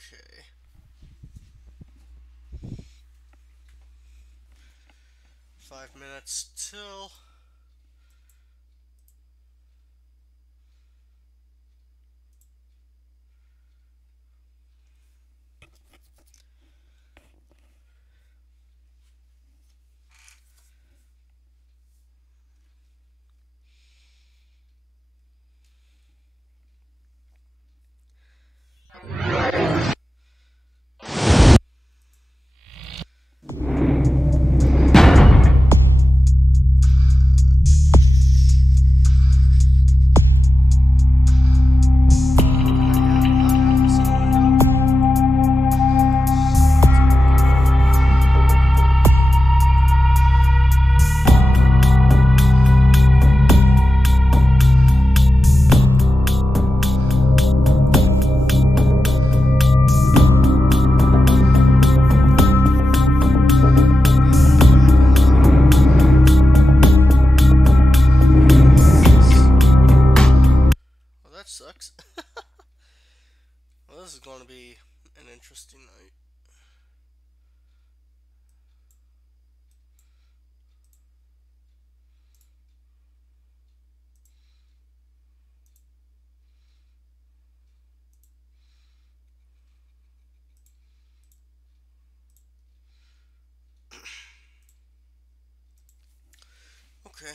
Okay. Five minutes till. Sucks. Well, this is going to be an interesting night. Okay.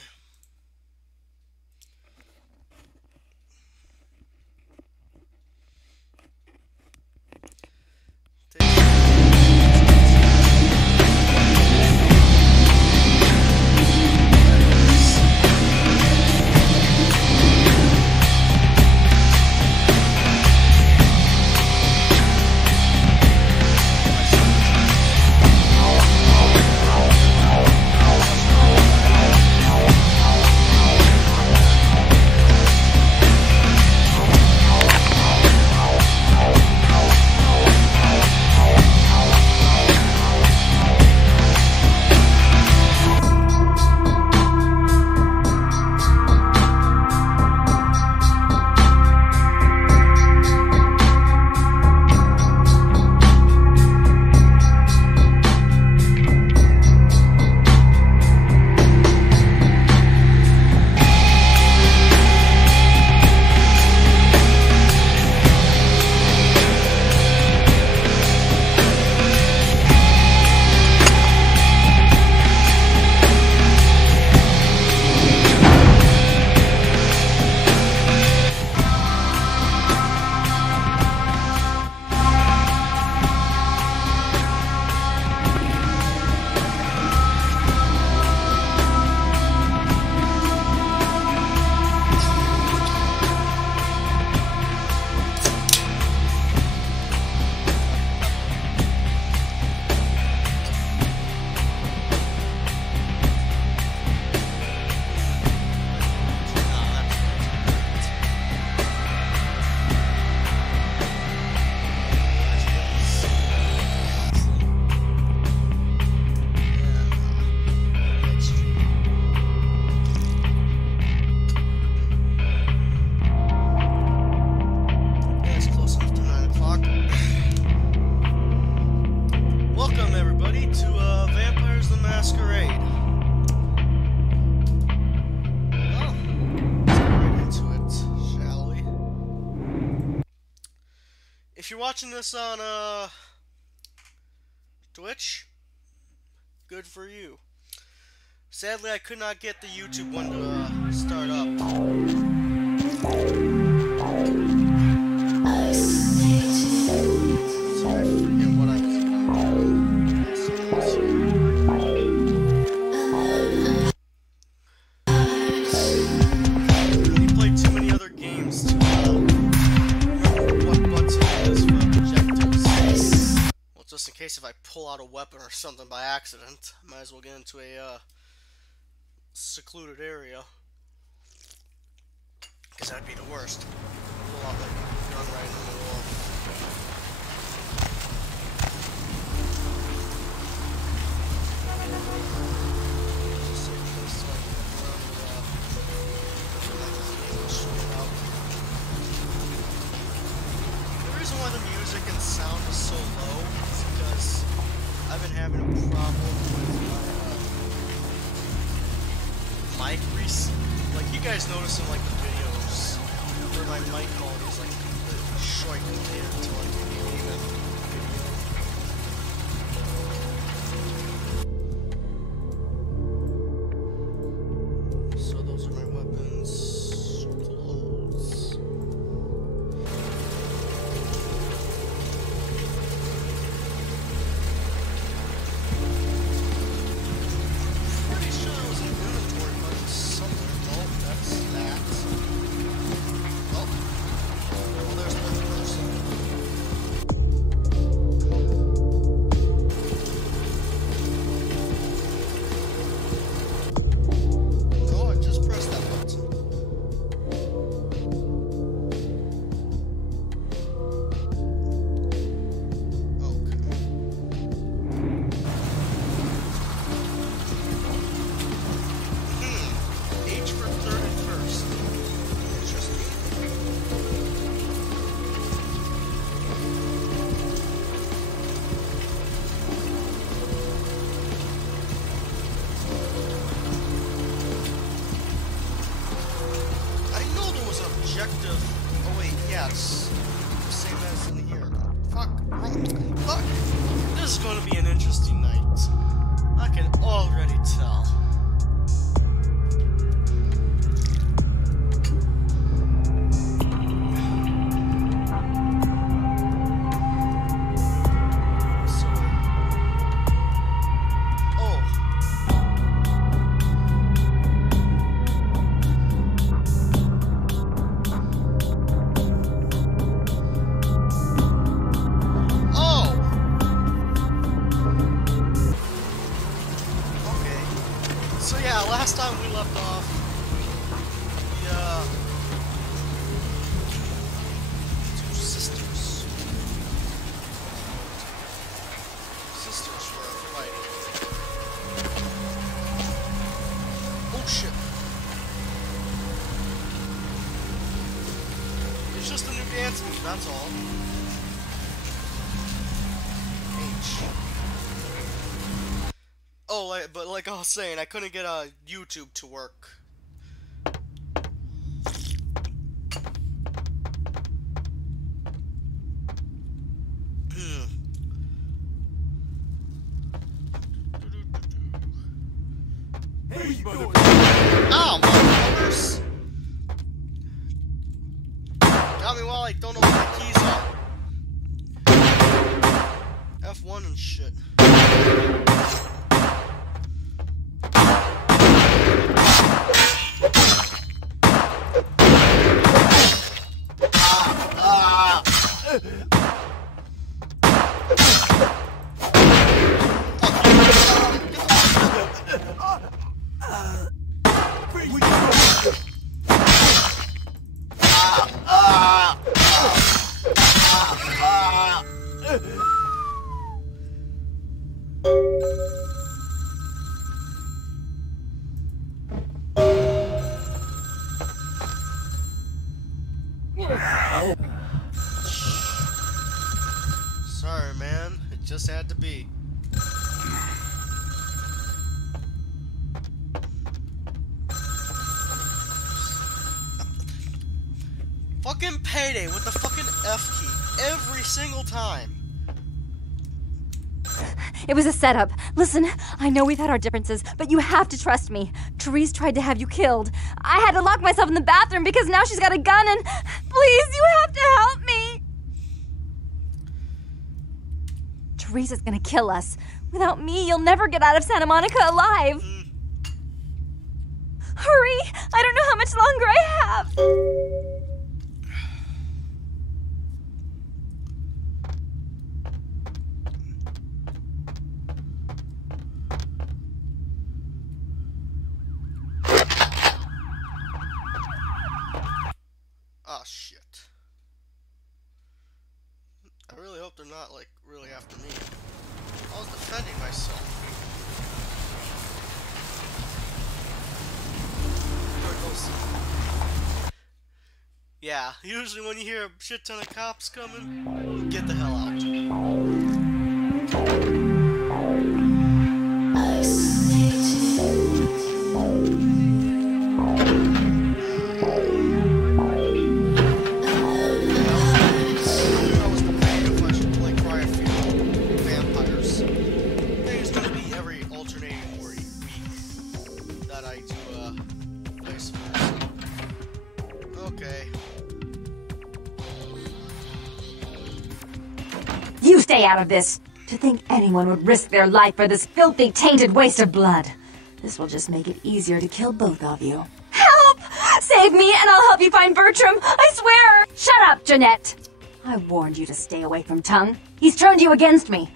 If you're watching this on Twitch, good for you. Sadly, I could not get the YouTube one to start up. Just in case if I pull out a weapon or something by accident, I might as well get into a secluded area, because that'd be the worst. Pull out like a gun right in the middle of. The reason why the music and sound like you guys notice in like the videos where my mic quality is like short compared to like maybe even video. So those are my weapons. Clothes. Pretty sure it was an inventory button somewhere. Oh, that's that. Oh. Oh, there's one person. Oh, I just pressed that button. Okay. H for third and first. Interesting. I know there was an objective. Oh wait, yeah, it's the same as in here. Fuck. Fuck. This is going to be an interesting night. I can already tell. So, oh. Oh! Okay. So yeah, last time we left off, the two sisters. Sisters were fighting. Oh shit. It's just a new dance move, that's all. H. Oh, but like I was saying, I couldn't get YouTube to work. Ow, motherfuckers! Got me while I don't know what the keys are. F1 and shit. Sorry, man. It just had to be. Fucking payday with the fucking F key every single time. It was a setup. Listen, I know we've had our differences, but you have to trust me. Therese tried to have you killed. I had to lock myself in the bathroom because now she's got a gun and... Please, you have to help me! Therese is gonna kill us. Without me, you'll never get out of Santa Monica alive. Hurry! I don't know how much longer I have. Ah, shit. I really hope they're not, like, really after me. I was defending myself. Yeah, usually when you hear a shit ton of cops coming, get the hell out. stay out of this. To think anyone would risk their life for this filthy, tainted waste of blood. This will just make it easier to kill both of you. Help! Save me and I'll help you find Bertram. I swear! Shut up, Jeanette. I warned you to stay away from Tongue. He's turned you against me.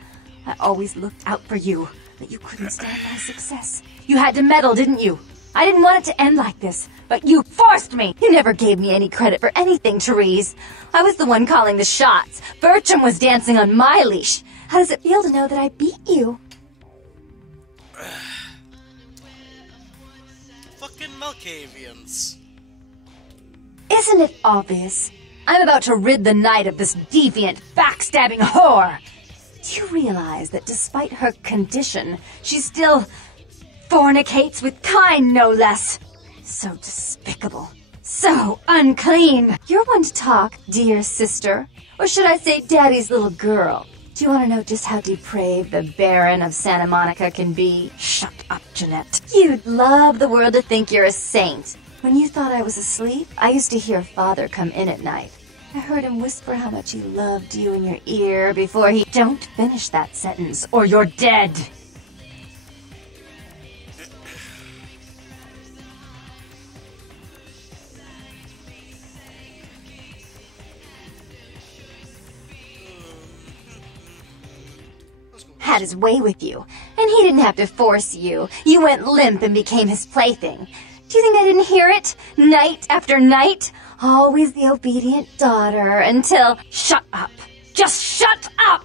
I always looked out for you, but you couldn't stand my success. You had to meddle, didn't you? I didn't want it to end like this, but you forced me. You never gave me any credit for anything, Therese. I was the one calling the shots. Bertram was dancing on my leash. How does it feel to know that I beat you? Fucking Malkavians. Isn't it obvious? I'm about to rid the night of this deviant, backstabbing whore. Do you realize that despite her condition, she still fornicates with Kine, no less? So despicable. So unclean. You're one to talk, dear sister. Or should I say daddy's little girl? Do you want to know just how depraved the Baron of Santa Monica can be? Shut up, Jeanette. You'd love the world to think you're a saint. When you thought I was asleep, I used to hear Father come in at night. I heard him whisper how much he loved you in your ear before he... Don't finish that sentence, or you're dead. Had his way with you, and he didn't have to force you. You went limp and became his plaything. Do you think I didn't hear it? Night after night? Always the obedient daughter until... Shut up! Just shut up!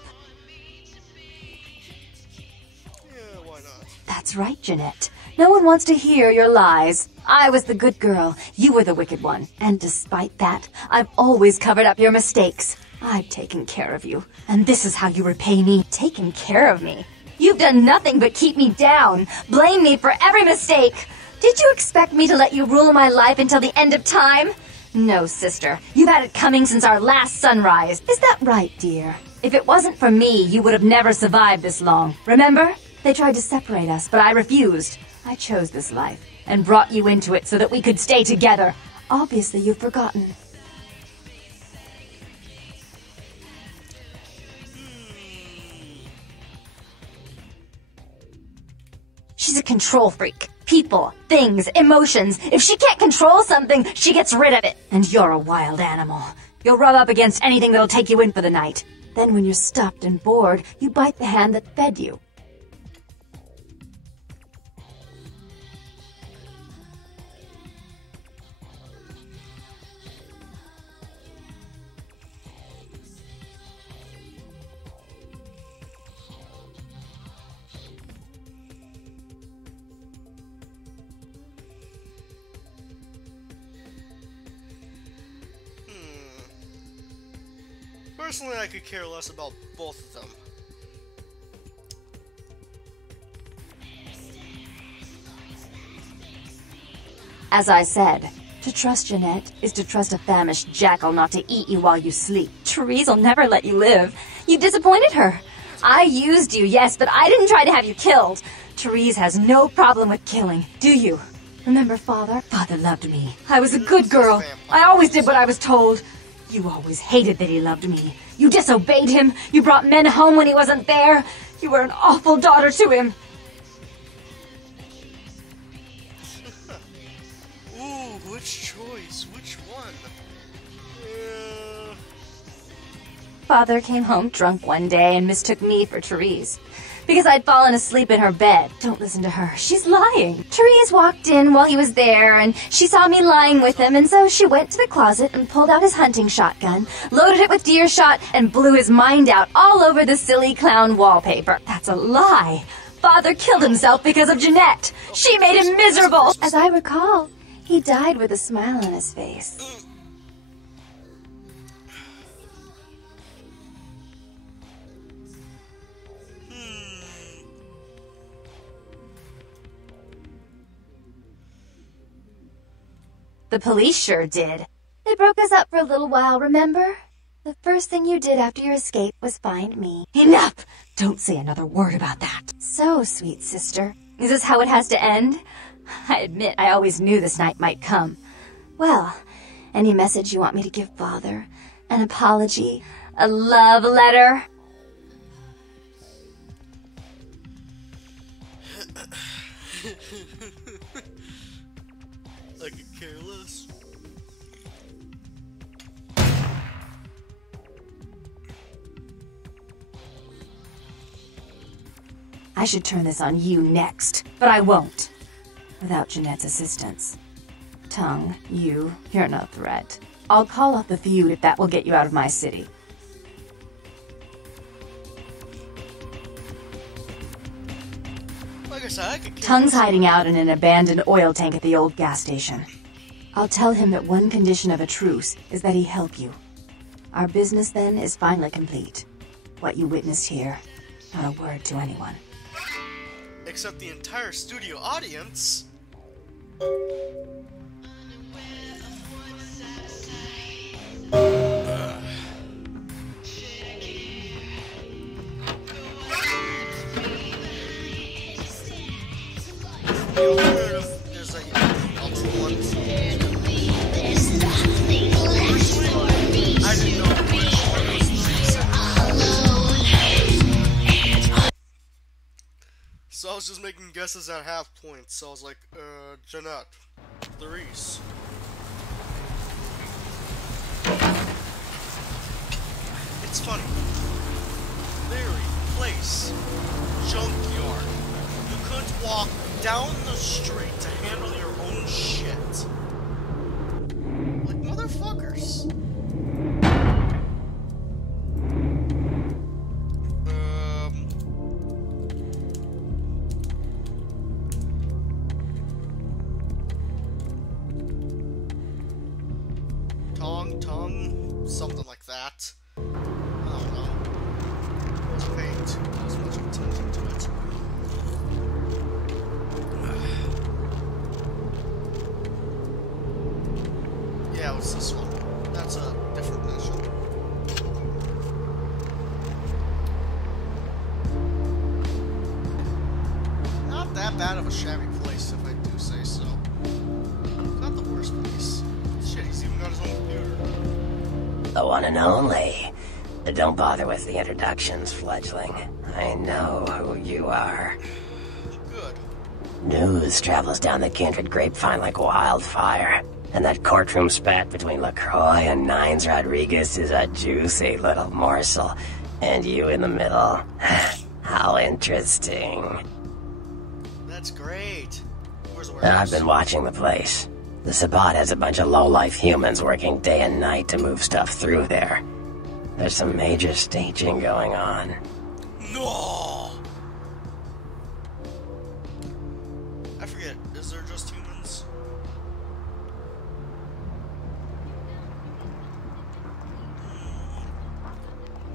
Yeah, why not? That's right, Jeanette. No one wants to hear your lies. I was the good girl. You were the wicked one. And despite that, I've always covered up your mistakes. I've taken care of you. And this is how you repay me. Taken care of me? You've done nothing but keep me down. Blame me for every mistake. Did you expect me to let you rule my life until the end of time? No, sister. You've had it coming since our last sunrise. Is that right, dear? If it wasn't for me, you would have never survived this long. Remember? They tried to separate us, but I refused. I chose this life and brought you into it so that we could stay together. Obviously, you've forgotten. She's a control freak. People, things, emotions. If she can't control something, she gets rid of it. And you're a wild animal. You'll rub up against anything that'll take you in for the night. Then when you're stuffed and bored, you bite the hand that fed you. Personally, I could care less about both of them. As I said, to trust Jeanette is to trust a famished jackal not to eat you while you sleep. Therese will never let you live. You disappointed her. I used you, yes, but I didn't try to have you killed. Therese has no problem with killing, do you? Remember Father? Father loved me. I was a good girl. I always did what I was told. You always hated that he loved me. You disobeyed him. You brought men home when he wasn't there. You were an awful daughter to him. Ooh, which choice? Which one? Father came home drunk one day and mistook me for Therese. Because I'd fallen asleep in her bed. Don't listen to her. She's lying. Therese walked in while he was there, and she saw me lying with him, and so she went to the closet and pulled out his hunting shotgun, loaded it with deer shot, and blew his mind out all over the silly clown wallpaper. That's a lie. Father killed himself because of Jeanette. She made him miserable. As I recall, he died with a smile on his face. The police sure did. They broke us up for a little while, remember? The first thing you did after your escape was find me. Enough! Don't say another word about that. So, sweet sister, is this how it has to end? I admit I always knew this night might come. Well, any message you want me to give Father? An apology? A love letter? I could care less. I should turn this on you next, but I won't. Without Jeanette's assistance. Tongue, you're no threat. I'll call off the feud if that will get you out of my city. Like I said, I could care Tongue's less. hiding out in an abandoned oil tank at the old gas station. I'll tell him that one condition of a truce is that he help you. Our business then is finally complete. What you witnessed here, not a word to anyone. Except the entire studio audience. The alternative is that you ultra one. I didn't know which one was the reason. So I was just making guesses at half points. So I was like, Jeanette, Therese. It's funny. Theory, place, junkyard. You couldn't walk down the street to handle your own shit. Like motherfuckers. Tongue, something like that. I don't know. I wasn't paying too much attention to it. Yeah, what's this one? That's a different mission. Not that bad of a shabby place, if I do say so. Not the worst place. Shit, he's even got his own computer. The one and only. Don't bother with the introductions, fledgling. I know who you are. Good. News travels down the kindred grapevine like wildfire. And that courtroom spat between LaCroix and Nines Rodriguez is a juicy little morsel. And you in the middle. How interesting. That's great. Where's the I've warehouse? been watching the place. The Sabbat has a bunch of low-life humans working day and night to move stuff through there. There's some major staging going on. No! I forget, is there just humans?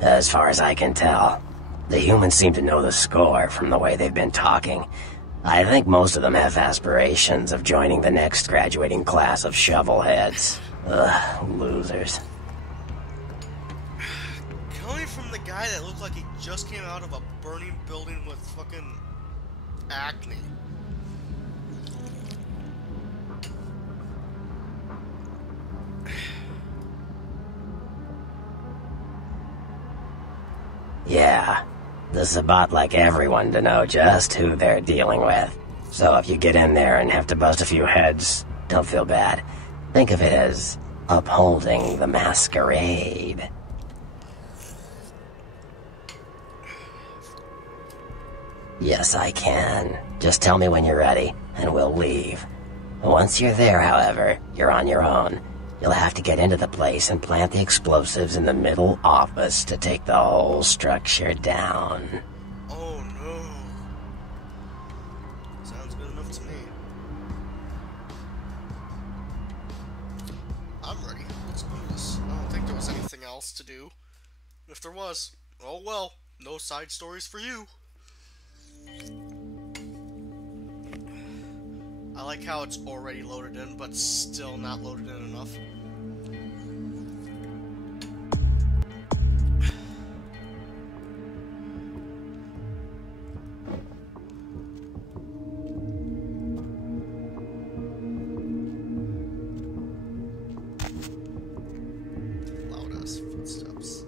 As far as I can tell, the humans seem to know the score from the way they've been talking. I think most of them have aspirations of joining the next graduating class of shovelheads. Ugh, losers. Coming from the guy that looked like he just came out of a burning building with fucking acne. Yeah, the Sabbat like everyone to know just who they're dealing with. So if you get in there and have to bust a few heads, don't feel bad. Think of it as upholding the masquerade. Yes, I can. Just tell me when you're ready, and we'll leave. Once you're there, however, you're on your own. You'll have to get into the place and plant the explosives in the middle office to take the whole structure down. Oh no. Sounds good enough to me. I'm ready. Let's do this. I don't think there was anything else to do. If there was, oh well. No side stories for you. I like how it's already loaded in, but still not loaded in enough. Loud ass footsteps.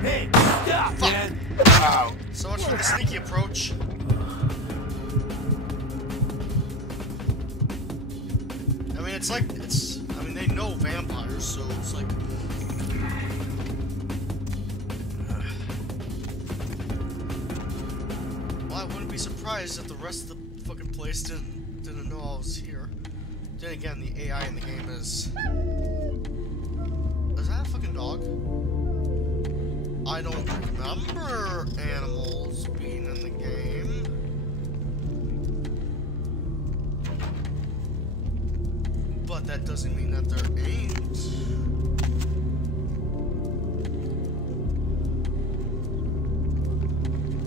Hey, stop, Fuck. man! Ow. So much for the sneaky approach. I mean, it's like, I mean, they know vampires, so it's like... Well, I wouldn't be surprised if the rest of the fucking place didn't know I was here. Then again, the AI in the game is... Is that a fucking dog? I don't remember animals being in the game. But that doesn't mean that there ain't.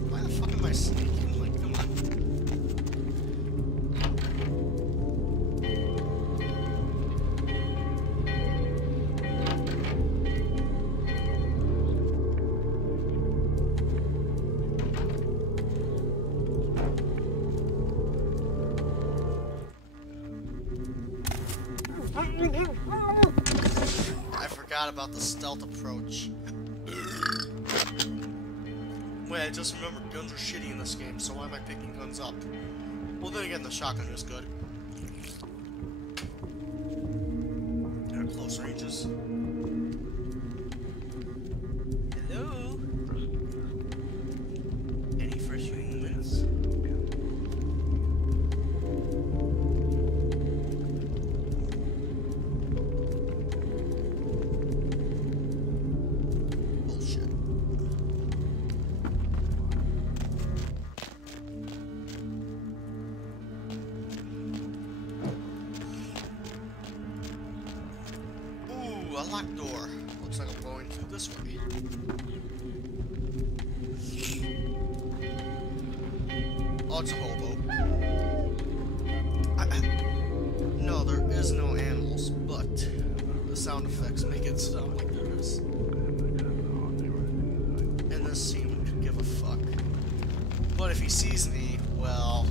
Why the fuck am I sneaking? Like, come on. I forgot about the stealth approach. Wait, I just remembered guns are shitty in this game, so why am I picking guns up? Well, then again, the shotgun is good. At close ranges. Hello? Any fresh humans? Bullshit. Ooh, a locked door. Looks like I'm going through this way. Oh, it's a hobo. No, there is no animals, but the sound effects make it sound like there is. And this scene could give a fuck. But if he sees me, well...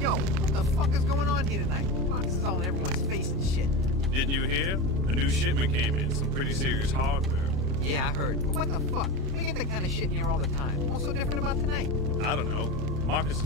Yo, what the fuck is going on here tonight? Boxes all in everyone's face and shit. Didn't you hear? A new shipment came in. Some pretty serious hardware. Yeah, I heard. But what the fuck? They get that kind of shit in here all the time. What's so different about tonight? I don't know. Marcus...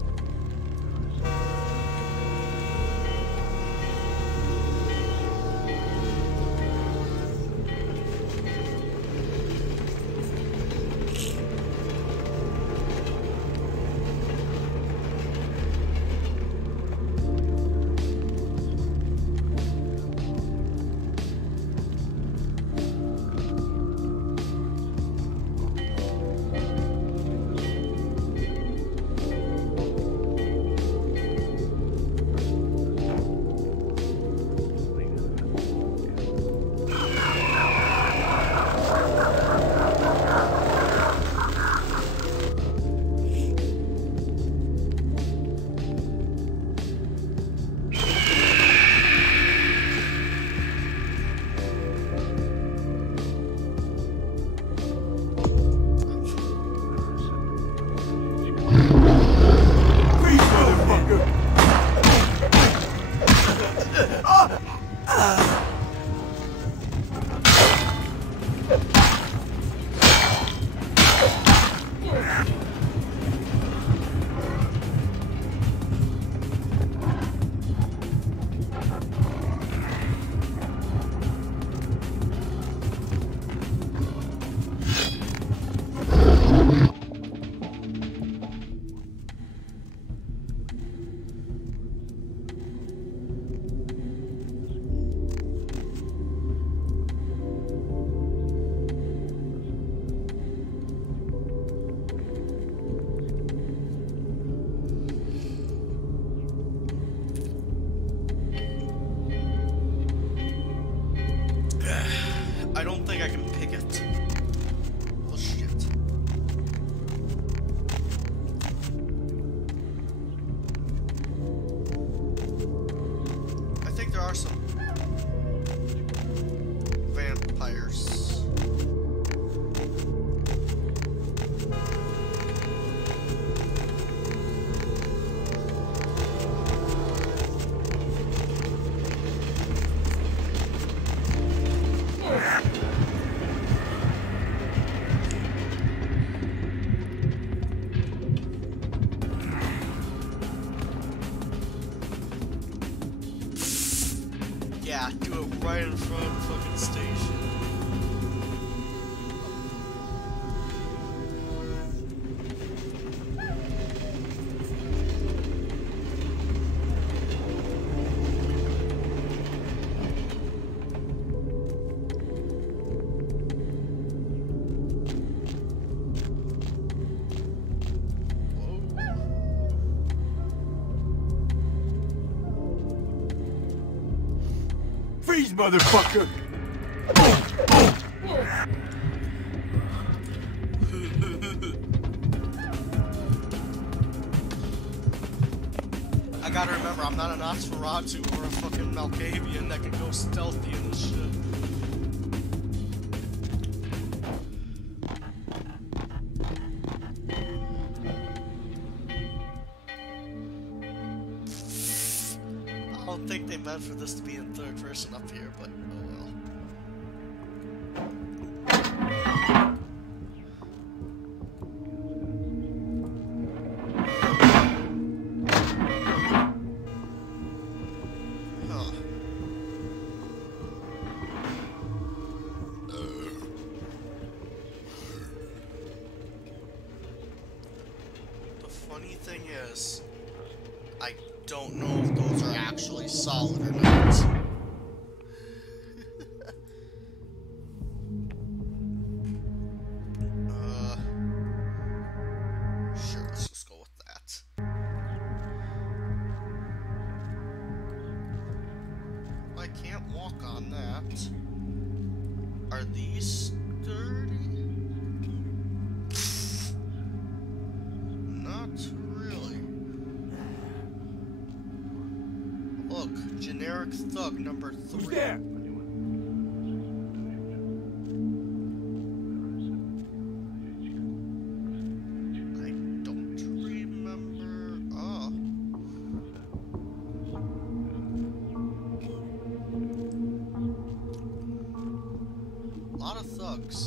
Yeah, do it right in front of the fucking station. Freeze, motherfucker! I gotta remember, I'm not an Nosferatu or a fucking Malkavian that can go stealthy in this shit. I don't think they meant for this to be in third person up here, but oh well. Huh. The funny thing is, I don't know if those are actually solid or not. Sure, let's just go with that. I can't walk on that. Are these sturdy? Not really. Look, generic thug number 3. Who's there? I don't remember. Oh. A lot of thugs.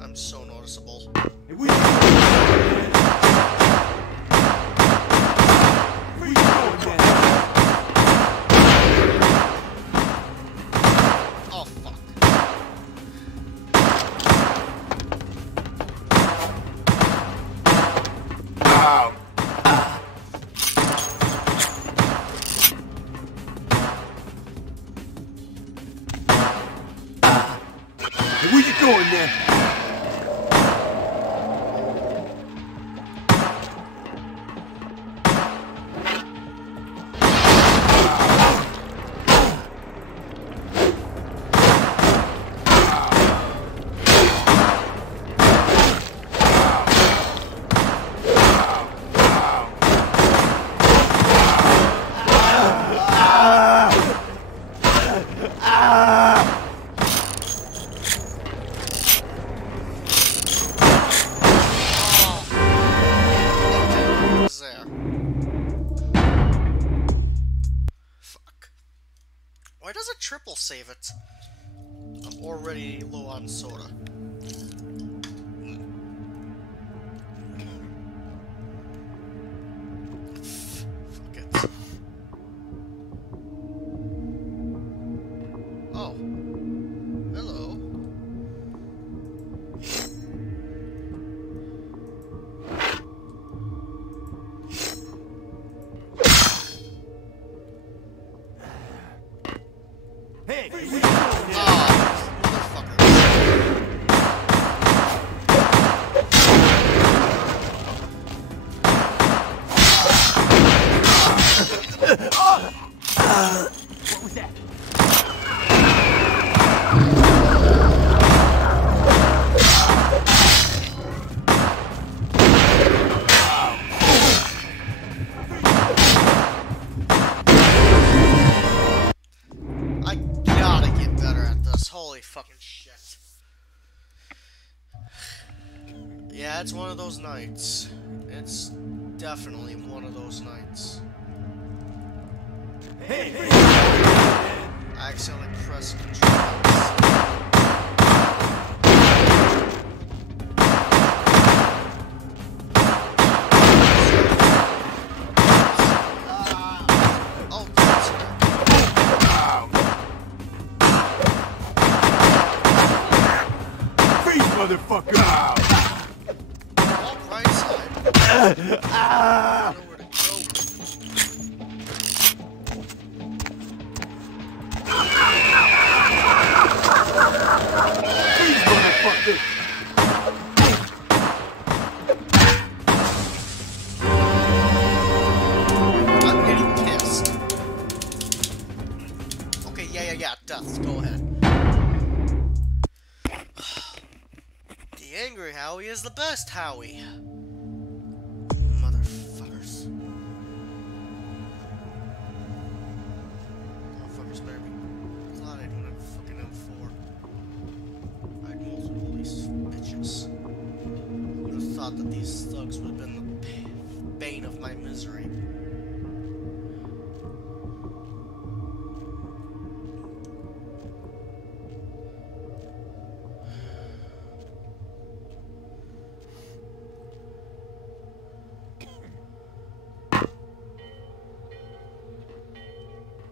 I'm so noticeable. Hey, where you going? Where you going, man? Oh fuck. Hey, where you going, man? Is there? Fuck. Why does it triple save it? I'm already low on soda. Fuck it. Oh. Hello. Hey, where you going, man? Motherfucker. What was that? I gotta get better at this. Holy fucking shit. Yeah, it's one of those nights. It's definitely one of those nights. Hey! I accidentally pressed control. Oh, that's Freeze, motherfucker! all right side. I don't know where to go. Freeze, motherfucker! I'm getting pissed. Okay, yeah. Death, go ahead. The angry Howie is the best Howie. Motherfuckers. Motherfuckers better be glad I don't have a fucking M4. I'd multiple these bitches. Who would have thought that these thugs would have been the bane of my misery?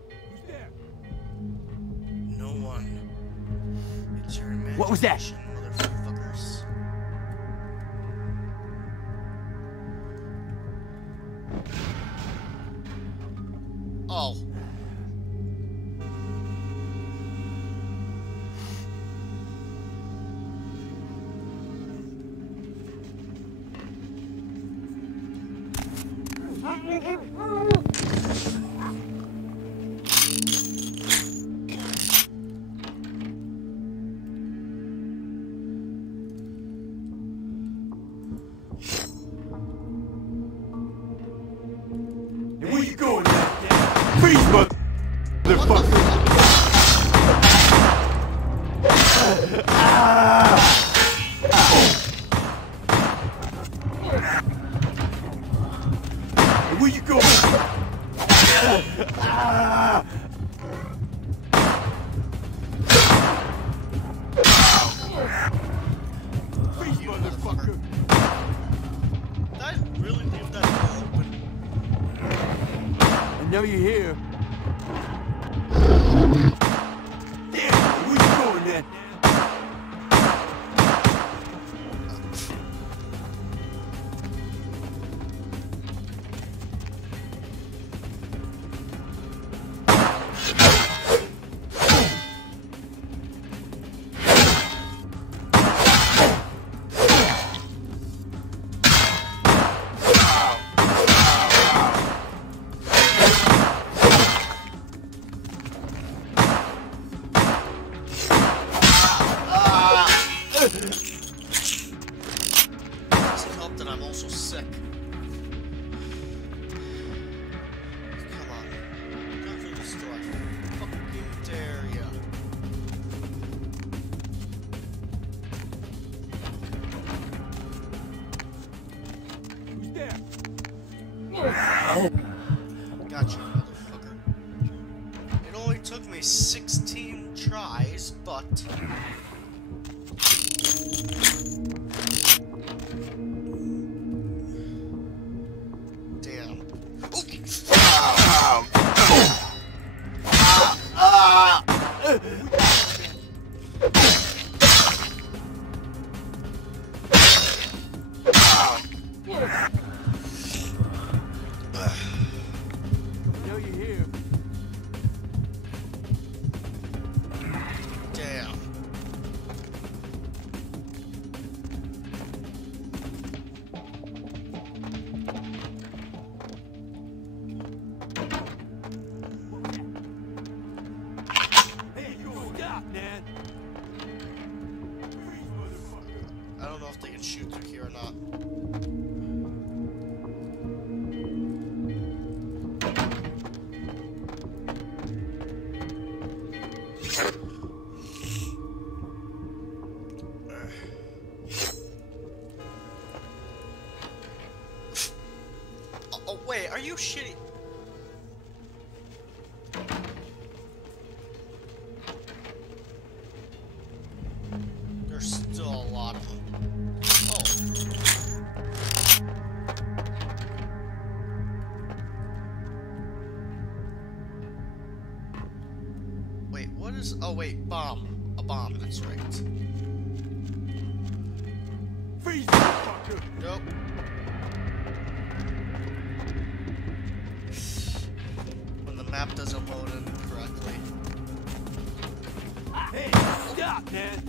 Who's there? No one. It's your imagination, What was that? motherfuckers. Oh. Hey, where you going, man? Freeze, motherfucker! Hey, where you going? Freeze, motherfucker! Did I really leave that door open? I know you're here. Damn, where you going, man? Doesn't help that I'm also sick. Come on. Go through the store. Fucking dare ya. Who's there? Gotcha, motherfucker. It only took me 16 tries, but... Damn. I know you're here. Damn. Hey, you stop, man! Freeze, motherfucker! I don't know if they can shoot through here or not. you shitting? There's still a lot of them. Oh. Wait, what is... Oh, wait, bomb. A bomb, that's right. Freeze, motherfucker! Nope. When the map doesn't load in correctly. Hey, stop, man!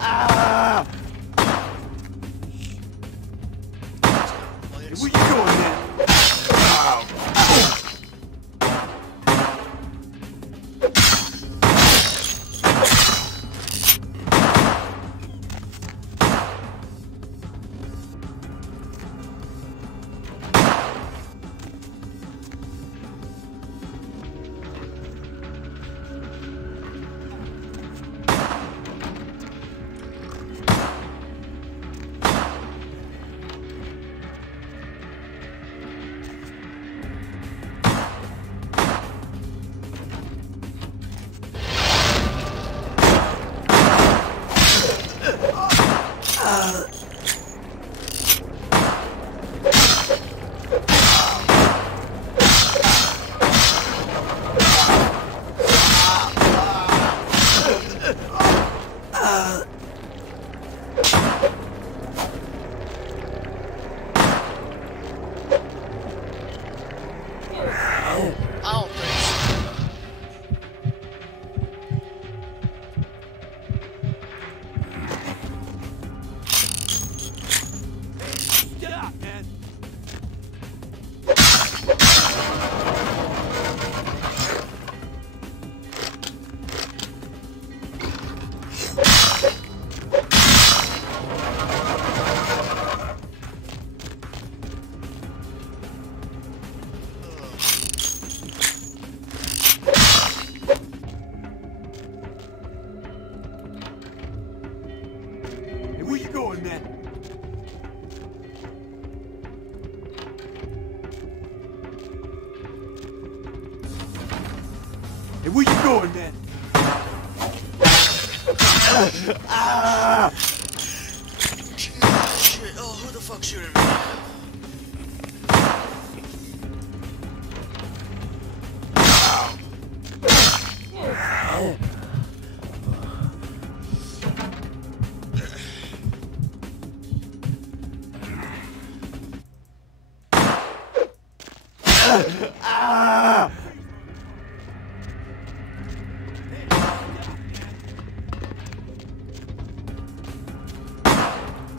Ah! Where you going, man? Ow. Hey, where you going, man? Ah! Shit, oh, who the fuck's shooting me? Ah!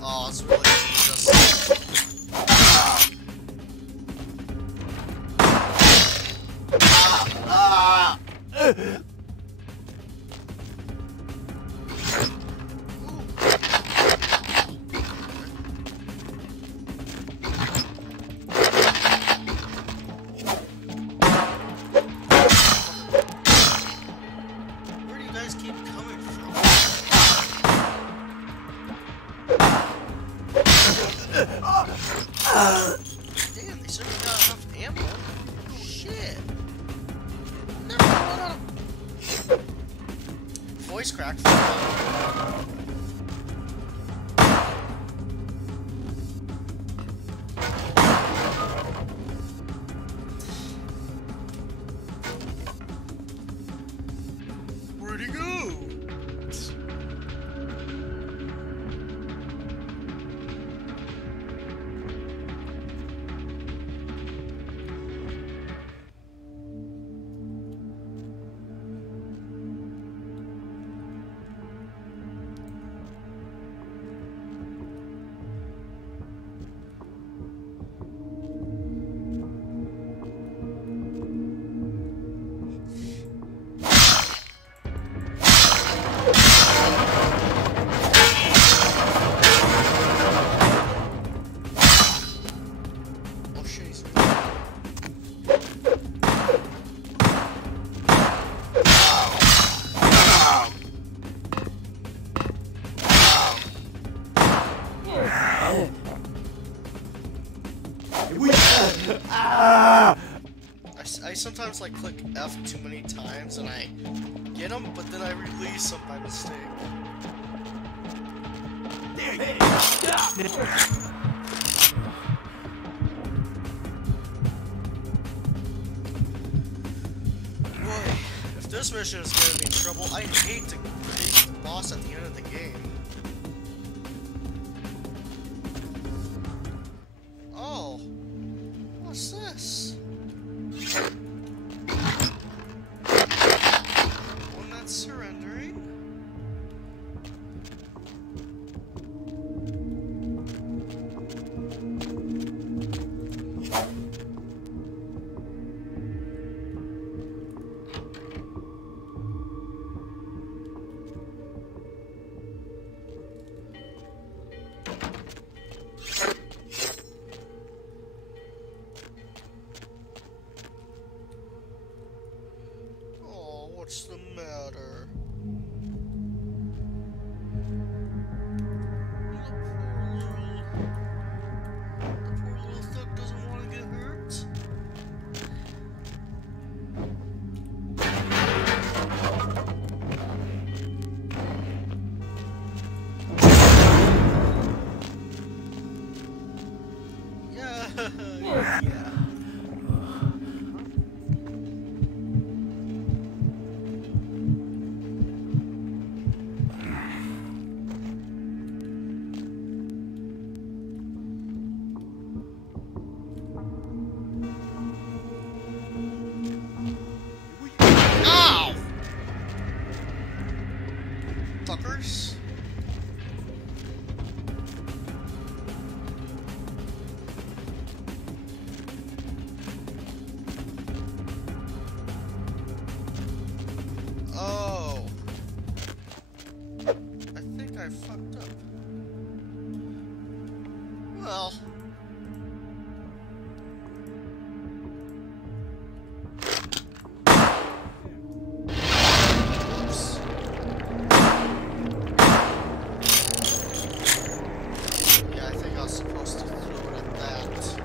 Oh, it's really just... Where do you guys keep coming from? Damn, they certainly got enough ammo. Shit. Never run out of... Voice crack. Where'd he go? I sometimes like click F too many times and I get them, but then I release them by mistake. Hey, stop! Boy, if this mission is getting me in trouble, I hate to face the boss at the end of the game. Oh, what's this? One that's surrendering. What's the matter? The poor little thug doesn't want to get hurt. Yeah. Ow! Fuckers. Oh. I think I fucked up. Well. Oops. Yeah, I think I was supposed to throw it at that.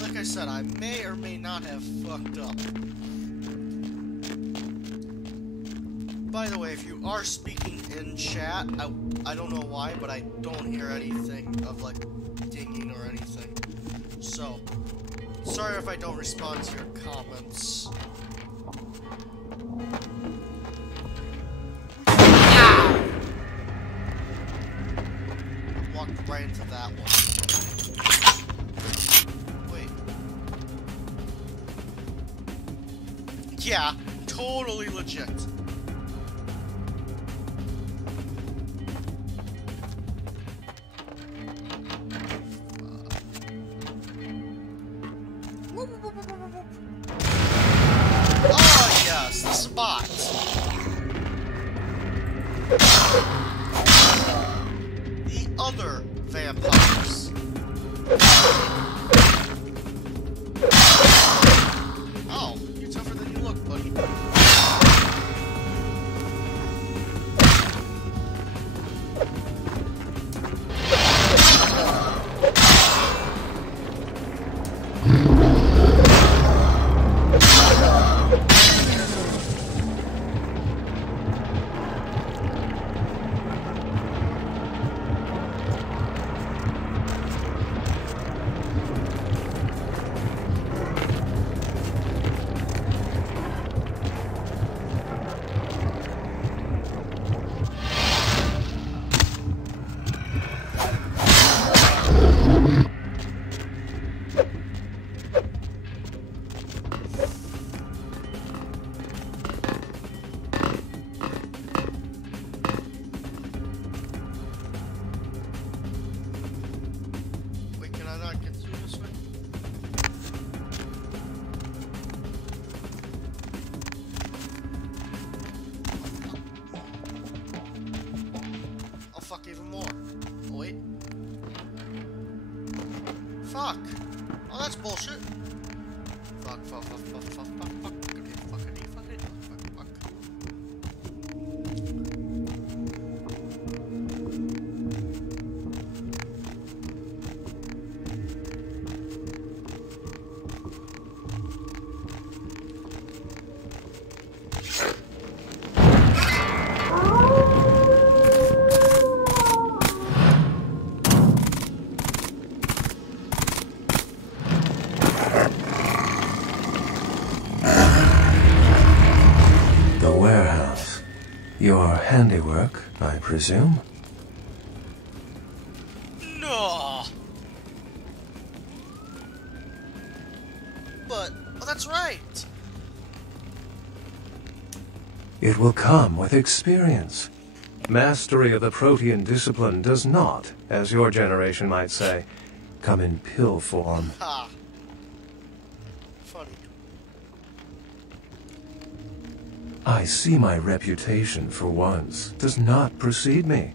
Like I said, I may or may not have fucked up. By the way, if you are speaking in chat, I don't know why, but I don't hear anything of like dinging or anything. So, sorry if I don't respond to your comments. Ow! Walked right into that one. Yeah, totally legit. Oh yes, the spot. The other vampires. Oh, you're tougher than you look, buddy. fuck even more. Oh, wait. Fuck. Oh, that's bullshit. Fuck, fuck, fuck, fuck, fuck, fuck, fuck. Fuckity, fuckity, fuckity, fuck, fuck. Your handiwork, I presume? No. But, oh, that's right. It will come with experience. Mastery of the protean discipline does not, as your generation might say, come in pill form. Ha. Funny. I see my reputation, for once, does not precede me.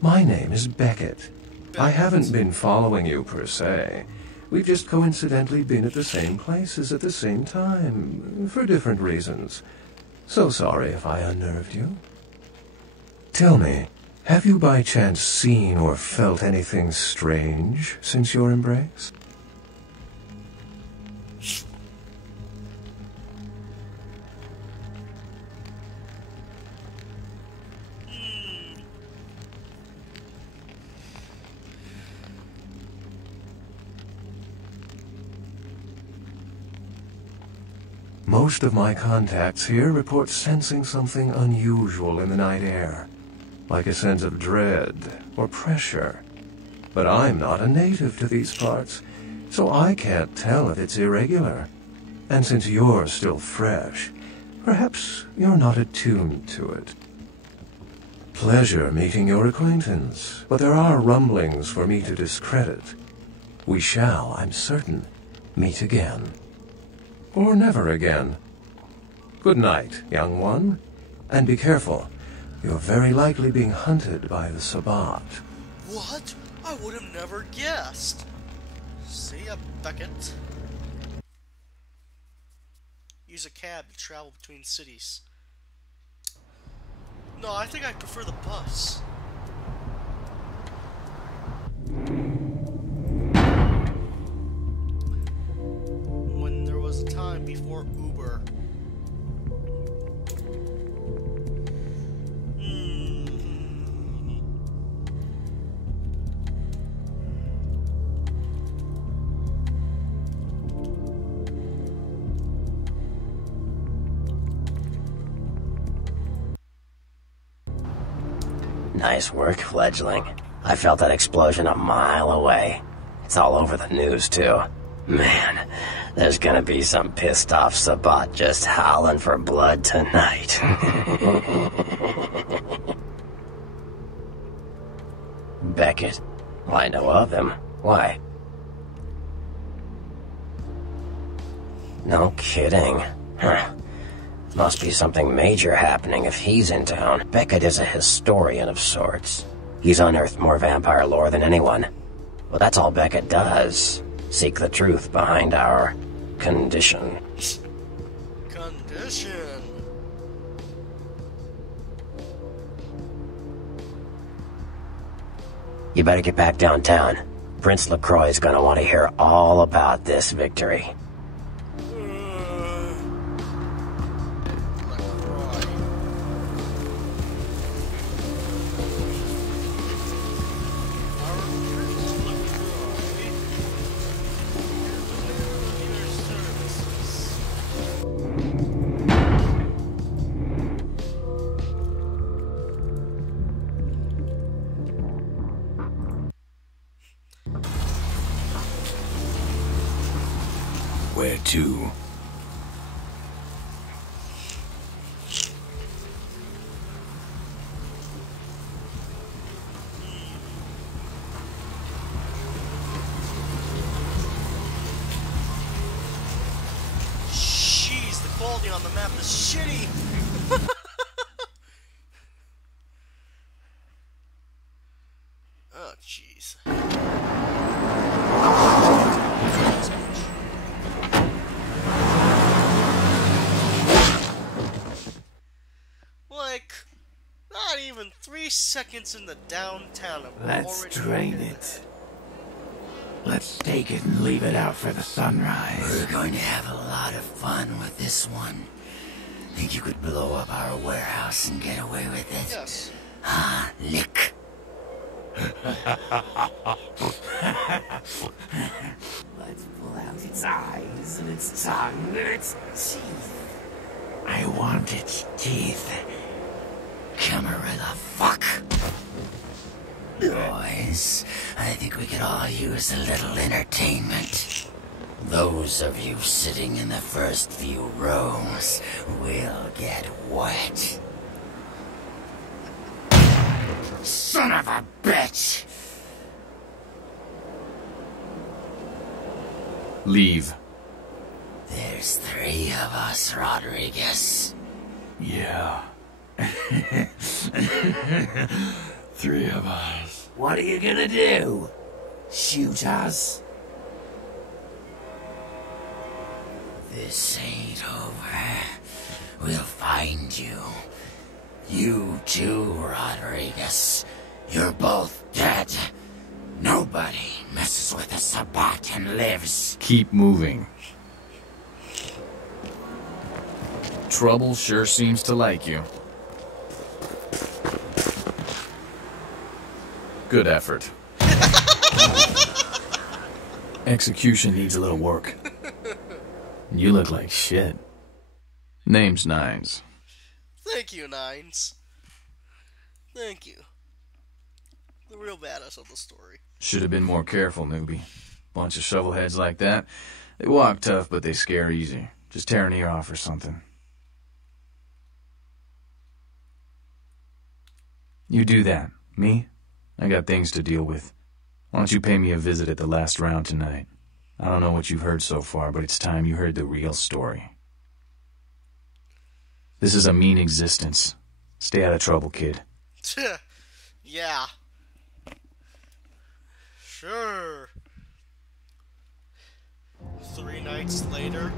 My name is Beckett. I haven't been following you, per se. We've just coincidentally been at the same places at the same time, for different reasons. So sorry if I unnerved you. Tell me, have you by chance seen or felt anything strange since your embrace? Most of my contacts here report sensing something unusual in the night air, like a sense of dread or pressure. But I'm not a native to these parts, so I can't tell if it's irregular. And since you're still fresh, perhaps you're not attuned to it. Pleasure meeting your acquaintance, but there are rumblings for me to discredit. We shall, I'm certain, meet again. Or never again. Good night, young one. And be careful. You're very likely being hunted by the Sabbat. What? I would have never guessed. See ya, Beckett. Use a cab to travel between cities. No, I think I prefer the bus. When there was a time before Uber. Nice work, fledgling. I felt that explosion a mile away. It's all over the news, too. Man, there's gonna be some pissed off Sabbat just howling for blood tonight. Beckett. Well, I know of him. Why? No kidding. Huh. Must be something major happening if he's in town. Beckett is a historian of sorts. He's unearthed more vampire lore than anyone. Well, that's all Beckett does. Seek the truth behind our condition. Condition. You better get back downtown. Prince LaCroix is gonna want to hear all about this victory. Where to? Jeez, the quality on the map is shitty. jeez. Like, not even 3 seconds in the downtown of Let's drain it. Let's take it and leave it out for the sunrise. We're going to have a lot of fun with this one. Think you could blow up our warehouse and get away with it? Yes. Ah, lick. Let's pull out its eyes and its tongue and its teeth. I want its teeth. Camarilla fuck. Boys, I think we could all use a little entertainment. Those of you sitting in the first few rows will get wet. Son of a bitch! Leave. There's 3 of us, Rodriguez. Yeah. 3 of us. What are you gonna do? Shoot us? This ain't over. We'll find you. You too, Rodriguez. You're both dead. Nobody messes with a Sabat and lives. Keep moving. Trouble sure seems to like you. Good effort. Execution needs a little work. You look like shit. Name's Nines. Thank you, Nines. Thank you. The real badass of the story. Should have been more careful, newbie. Bunch of shovelheads like that. They walk tough, but they scare easy. Just tear an ear off or something. You do that. Me? I got things to deal with. Why don't you pay me a visit at the last round tonight? I don't know what you've heard so far, but it's time you heard the real story. This is a mean existence. Stay out of trouble, kid. Yeah. Sure. 3 nights later.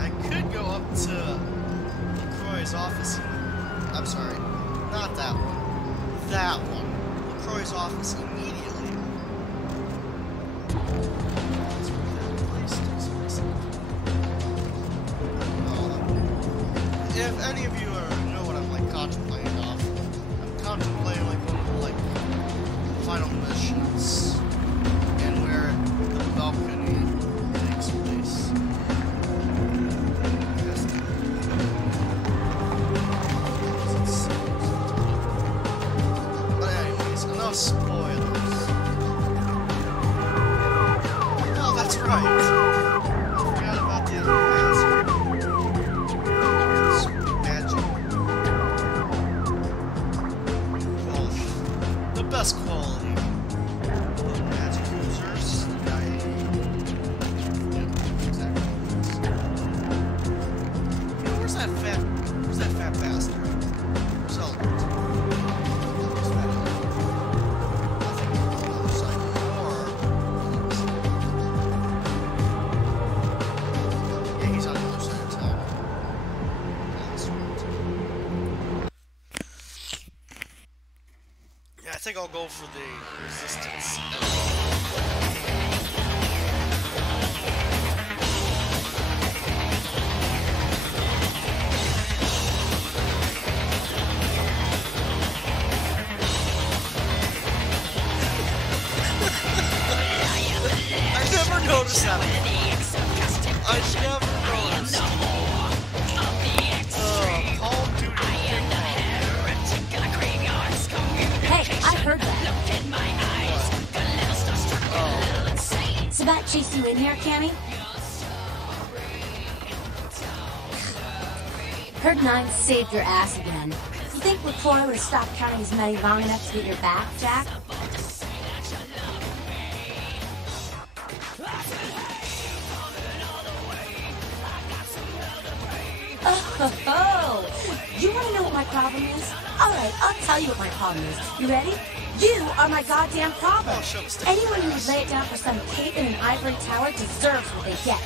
I could go up to LaCroix's office. I'm sorry, not that one. That one. LaCroix's office immediately. That's where that place takes place. If any of you know what I'm like contemplating off, I'm contemplating like one of the like final missions, and where the balcony takes place. But anyways, enough spoilers. Oh, that's right. I forgot about the other mask. Magic. Well, the best quality of magic users. Exactly. You know, where's that fat bastard? Where's Albert? Where's that at? I think on the other side of the door. Yeah, he's on the other side of town. Yeah, I think I'll go for the resistance. I never noticed that. I never noticed. Call of Duty. Hey, I heard that. Sabat chased you in here, Cammy? Heard Nines saved your ass again. You think LaCroix would have stopped counting his money long enough to get your back, Jack? Oh, you want to know what my problem is? All right, I'll tell you what my problem is. You ready? You are my goddamn problem. Anyone who would lay it down for some cape in an ivory tower deserves what they get.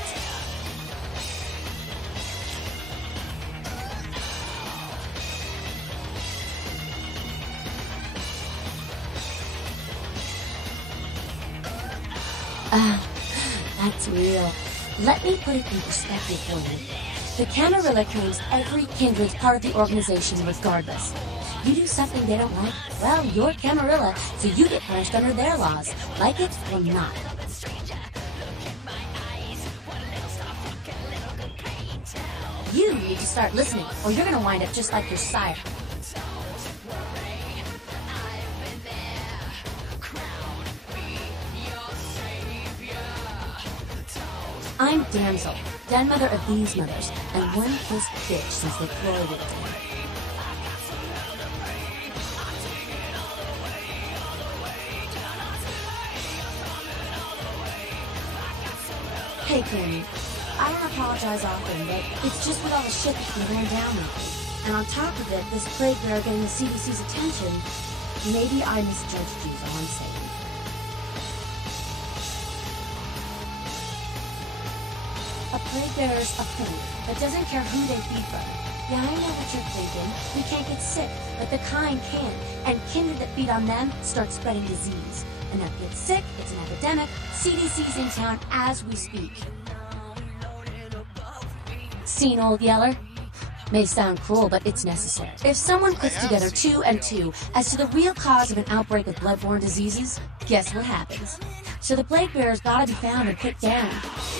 That's real. Let me put it in perspective for you. The Camarilla claims every kindred's part of the organization regardless. You do something they don't like, well, you're Camarilla, so you get punished under their laws. Like it or not. You need to start listening, or you're gonna wind up just like your sire. I'm Damsel, grandmother of these mothers, and one-kissed bitch since they chlorinated me. Hey, Clooney, I don't apologize often, but it's just with all the shit that's been going down lately. And on top of it, this plague bearer getting the CDC's attention, maybe I misjudged you, is all I'm saying. A plague bearer's a fool that doesn't care who they feed from. Yeah, I know what you're thinking. We can't get sick, but the kind can. And kindred that feed on them start spreading disease. Enough gets sick, it's an epidemic. CDC's in town as we speak. Seen, old yeller? May sound cruel, but it's necessary. If someone puts together 2 and 2 as to the real cause of an outbreak of bloodborne diseases, guess what happens? So the plague bearer's gotta be found and put down.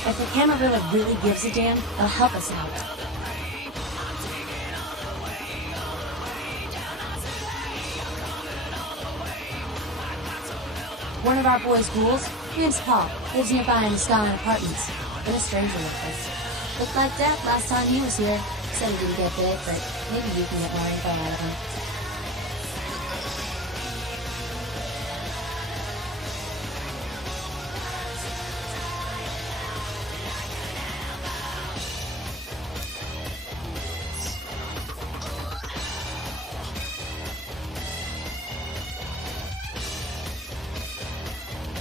If the Camarilla really gives a damn, they'll help us out. One of our boys' ghouls, name's Paul, lives nearby in the Skyline Apartments. Been a stranger with us. Looked like death last time he was here. Said he didn't get big, but maybe you can get more info out of him.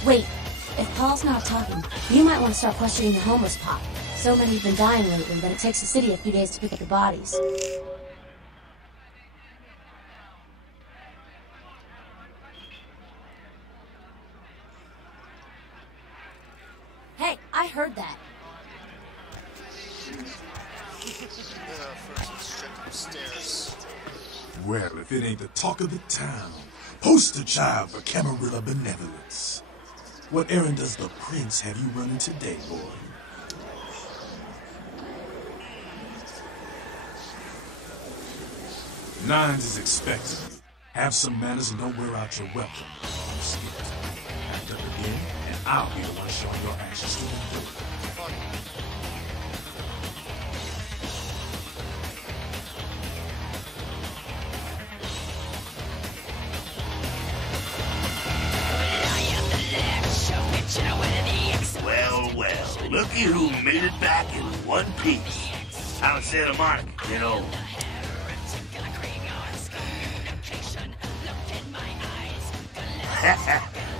Wait, if Paul's not talking, you might want to start questioning the homeless pop. So many have been dying lately that it takes the city a few days to pick up the bodies. Hey, I heard that. First, let's check upstairs. Well, if it ain't the talk of the town, poster child for Camarilla benevolence. What errand does the prince have you running today, boy? Nines is expected. Have some manners and don't wear out your welcome. Act up again, and I'll be the one showing your actions to the door. Well, looky who made it back in one piece. Out of Santa Monica, you know.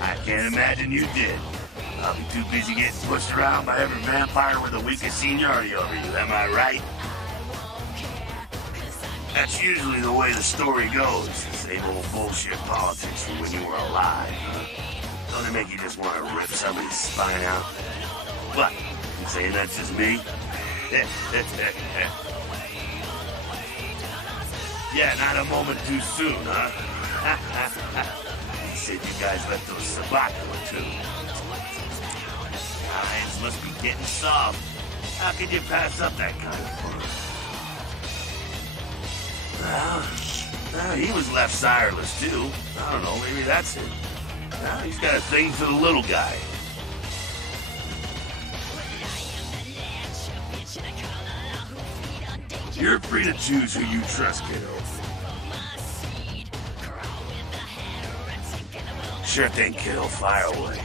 I can't imagine you did. I'll be too busy getting pushed around by every vampire with the weakest seniority over you, am I right? That's usually the way the story goes. Same old bullshit politics from when you were alive, huh? Don't it make you just want to rip somebody's spine out? What? You saying that's just me? Yeah, not a moment too soon, huh? You said you guys left those Sabacco too. Hands must be getting soft. How could you pass up that kind of fun? Well, he was left sireless too. I don't know, maybe that's it. Now he's got a thing for the little guy. You're free to choose who you trust, kiddo. Sure thing, kiddo. Fire away.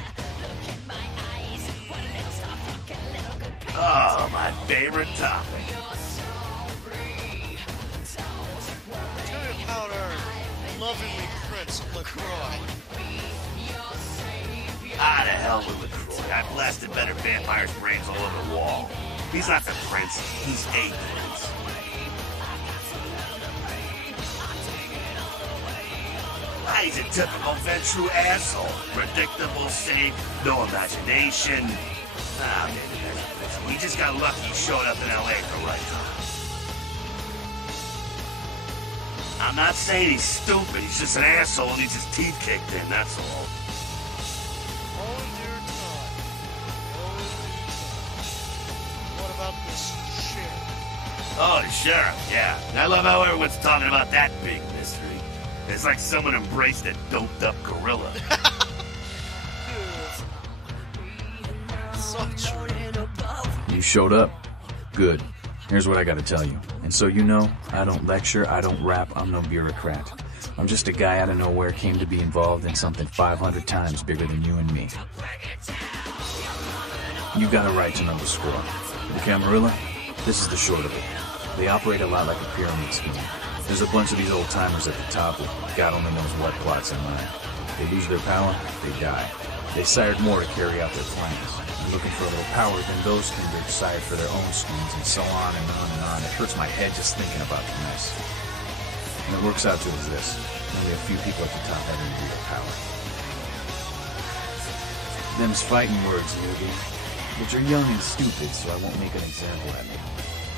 Oh, my favorite topic. That's LaCroix. Ah, the hell with LaCroix. I blasted better vampires' brains all over the wall. He's not the prince, he's a prince. Ah, he's a typical Ventru asshole. Predictable, safe, no imagination. Ah, man, he just got lucky he showed up in LA at the right time. I'm not saying he's stupid, he's just an asshole and needs his teeth kicked in, that's all. All in due time. All in due time. What about this sheriff? Oh, the sheriff, yeah. I love how everyone's talking about that big mystery. It's like someone embraced a doped-up gorilla. So true. You showed up. Good. Here's what I gotta tell you. And so you know, I don't lecture, I don't rap, I'm no bureaucrat. I'm just a guy out of nowhere came to be involved in something 500 times bigger than you and me. You got a right to know the score. The Camarilla, this is the short of it. They operate a lot like a pyramid scheme. There's a bunch of these old-timers at the top with God only knows what plots in mind. They lose their power, they die. They sired more to carry out their plans. They're looking for a little power, then those kindred sired for their own schemes, and so on and on and on. It hurts my head just thinking about the mess. And it works out to this. Only a few people at the top have any real power. Them's fighting words, newbie. But you're young and stupid, so I won't make an example at you.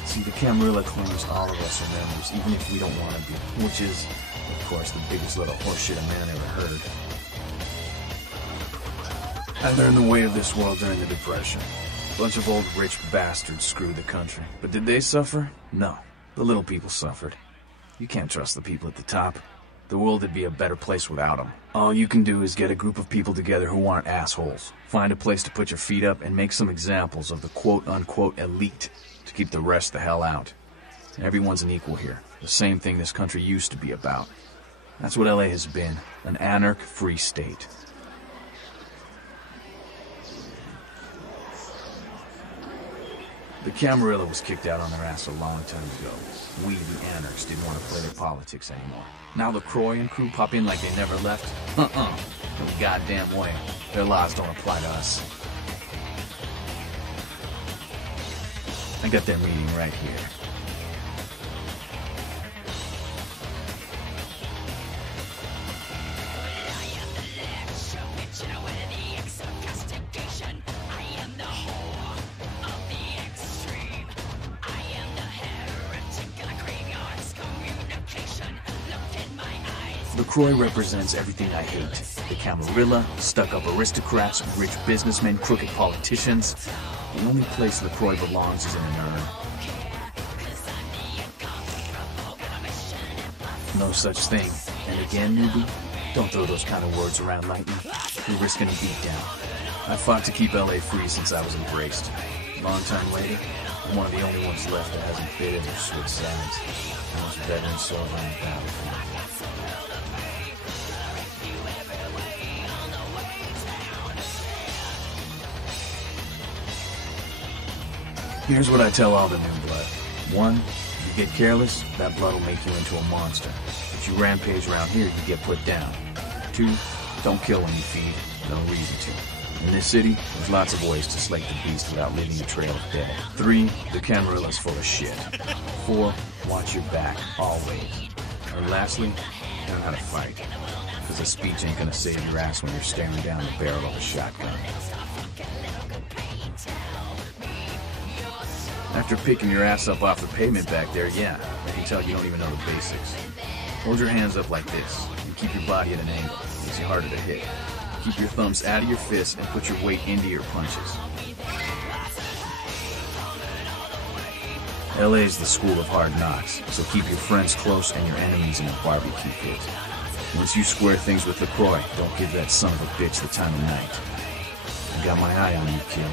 See, the Camarilla claims all of us are members, even if we don't want to be. Which is, of course, the biggest little horseshit a man ever heard. I learned the way of this world during the Depression. A bunch of old rich bastards screwed the country. But did they suffer? No. The little people suffered. You can't trust the people at the top. The world would be a better place without them. All you can do is get a group of people together who aren't assholes. Find a place to put your feet up and make some examples of the quote-unquote elite to keep the rest the hell out. Everyone's an equal here. The same thing this country used to be about. That's what LA has been. An anarch-free state. The Camarilla was kicked out on their ass a long time ago. We, the anarchs, didn't want to play their politics anymore. Now LaCroix and crew pop in like they never left? No goddamn way. Their laws don't apply to us. I got their meeting right here. LaCroix represents everything I hate. The Camarilla, stuck-up aristocrats, rich businessmen, crooked politicians. The only place LaCroix belongs is in an urn. No such thing. And again, newbie, don't throw those kind of words around lightly. You're risking a beatdown. I fought to keep LA free since I was embraced. Long time later, I'm one of the only ones left that hasn't bitten or switched sides. I was veteran soldier on the battlefield. Here's what I tell all the new blood. 1, if you get careless, that blood will make you into a monster. If you rampage around here, you get put down. 2, don't kill when you feed. No reason to. In this city, there's lots of ways to slake the beast without leaving a trail of dead. 3, the Camarilla's full of shit. 4, watch your back, always. Or lastly, learn how to fight. Because a speech ain't gonna save your ass when you're staring down the barrel of a shotgun. After picking your ass up off the pavement back there, yeah, I can tell you don't even know the basics. Hold your hands up like this, and keep your body at an angle. It makes you harder to hit. Keep your thumbs out of your fists and put your weight into your punches. LA's the school of hard knocks, so keep your friends close and your enemies in a barbecue pit. Once you square things with LaCroix, don't give that son of a bitch the time of night. I got my eye on you, kid.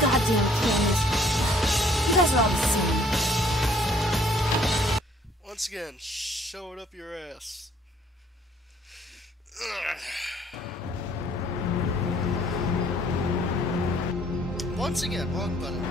Goddamn cameras. You guys are all the same. Once again, show it up your ass. Once again, wrong button.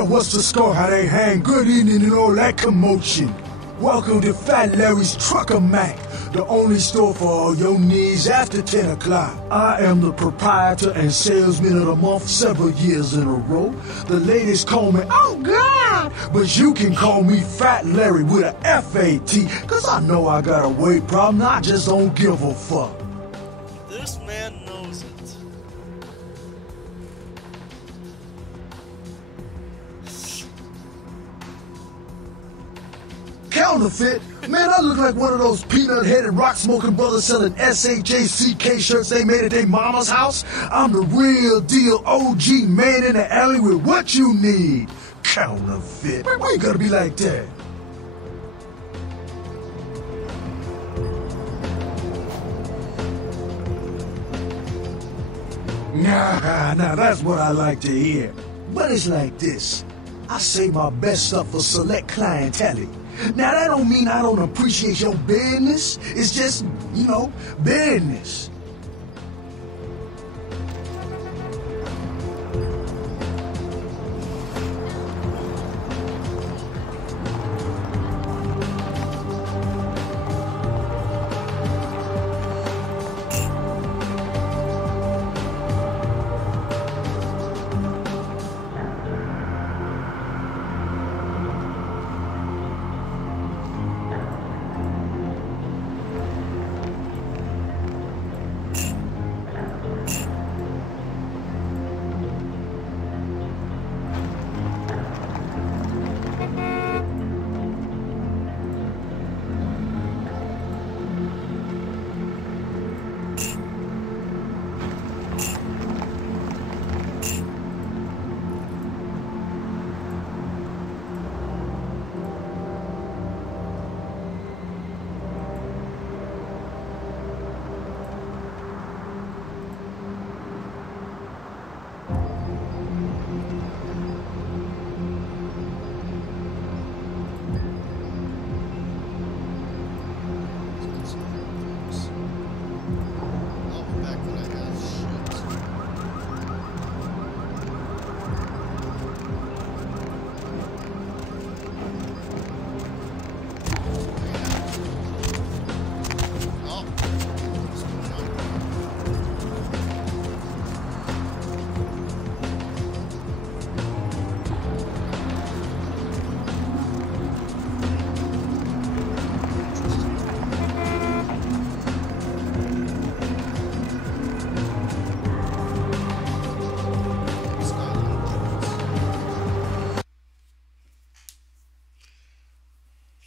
Yeah, what's the score? How they hang? Good evening and all that commotion. Welcome to Fat Larry's Trucker Mac, the only store for all your needs after 10 o'clock. I am the proprietor and salesman of the month several years in a row. The ladies call me, oh God, but you can call me Fat Larry with a F-A-T, cause I know I got a weight problem, I just don't give a fuck. This man knows it. Counterfeit? Man, I look like one of those peanut-headed, rock-smoking brothers selling SHACK shirts they made at their mama's house? I'm the real deal OG man in the alley with what you need. Counterfeit? We ain't gotta be like that. Nah, that's what I like to hear. But it's like this. I save my best stuff for select clientele. Now, that don't mean I don't appreciate your business. It's just, you know, business.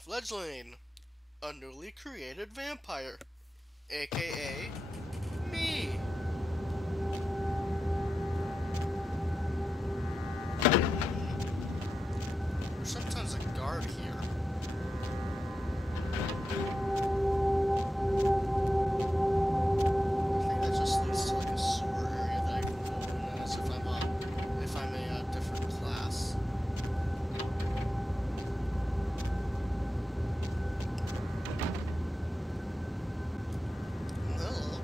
Fledgling, a newly created vampire, aka me. There's sometimes a guard here. I think that just leads to like a sewer area that I can go in as if I'm a different class. Hello.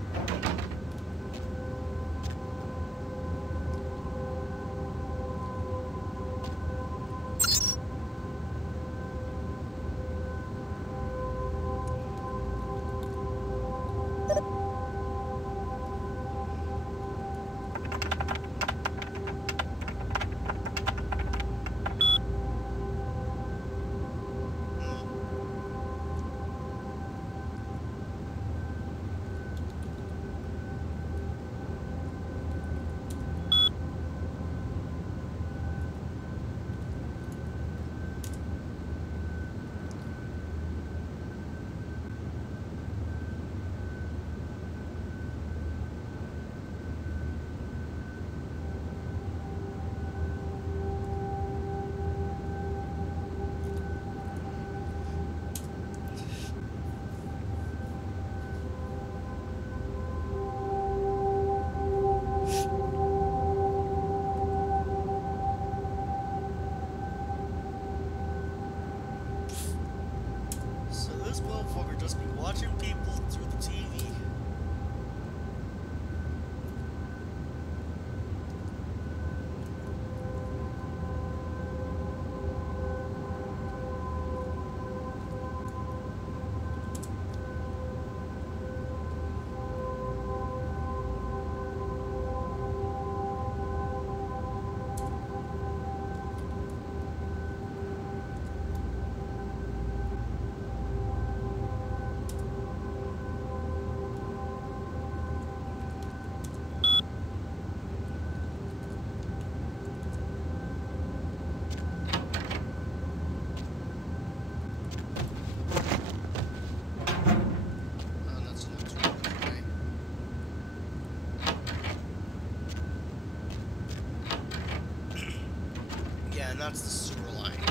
that's the sewer line.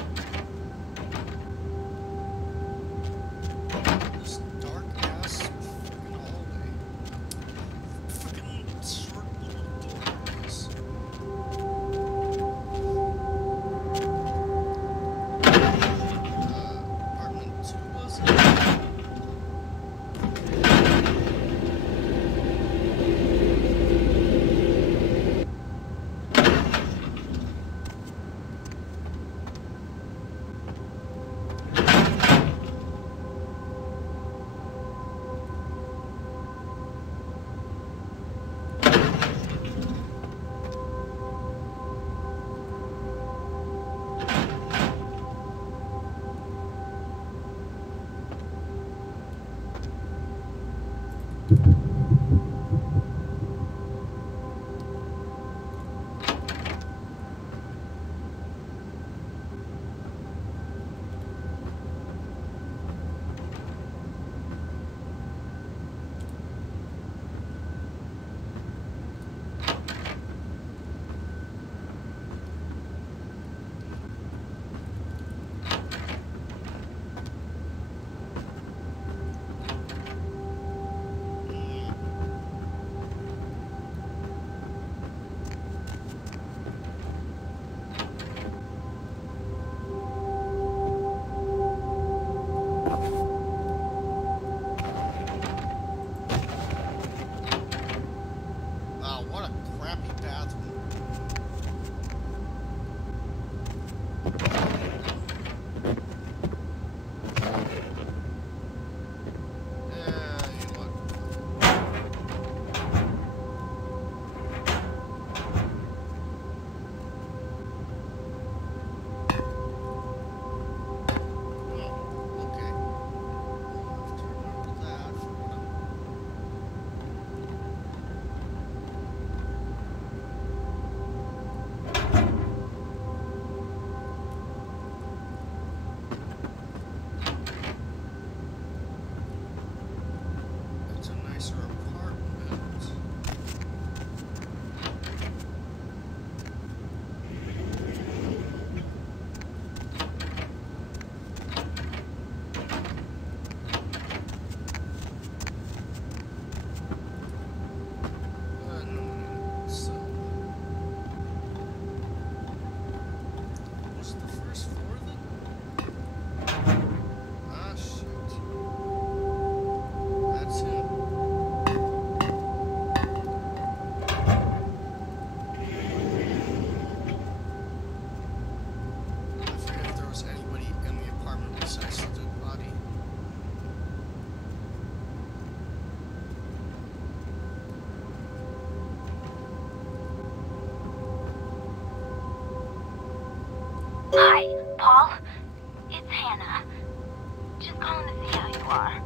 This dark ass fucking hallway. Fucking short little doors. Apartment 2 was it? Wow, what a crappy bathroom. Yeah, you know what? Oh, okay. I'll have to remember that for when I'm It's a nicer apartment. No. So, was it the first floor then? Ah, shit. That's him. I forget if there was anybody in the apartment besides the dead body. Hi, Paul. It's Hannah. Just calling to see how you are.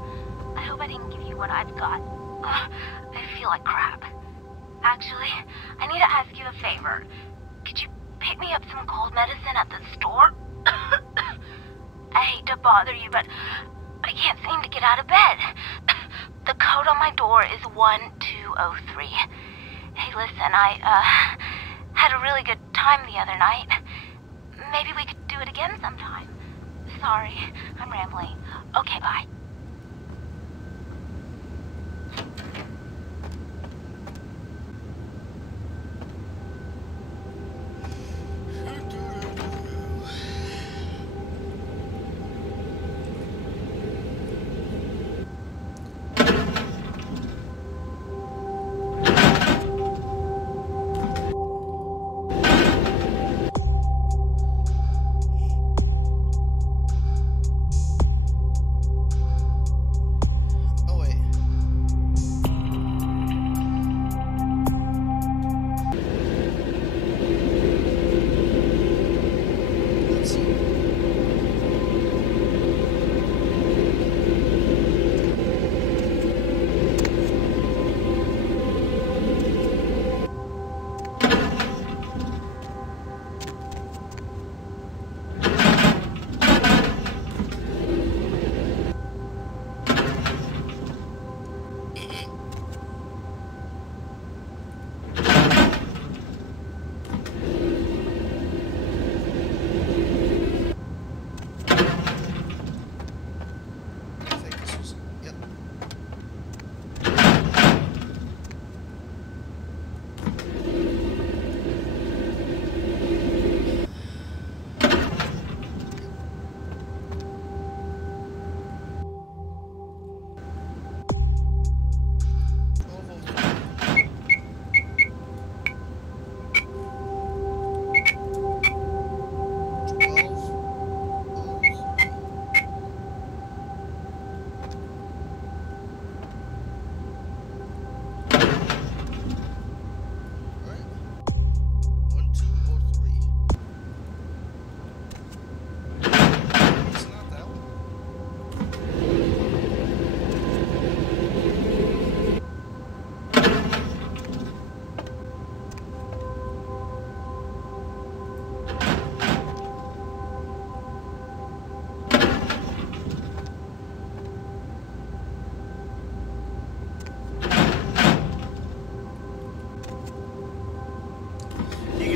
I hope I didn't give you what I've got. I feel like crap. Actually, I need to ask you a favor. Could you pick me up some cold medicine at the store? I hate to bother you, but I can't seem to get out of bed. The code on my door is 1203. Hey, listen, I had a really good time the other night. Maybe we could do it again sometime. Sorry, I'm rambling. Okay, bye.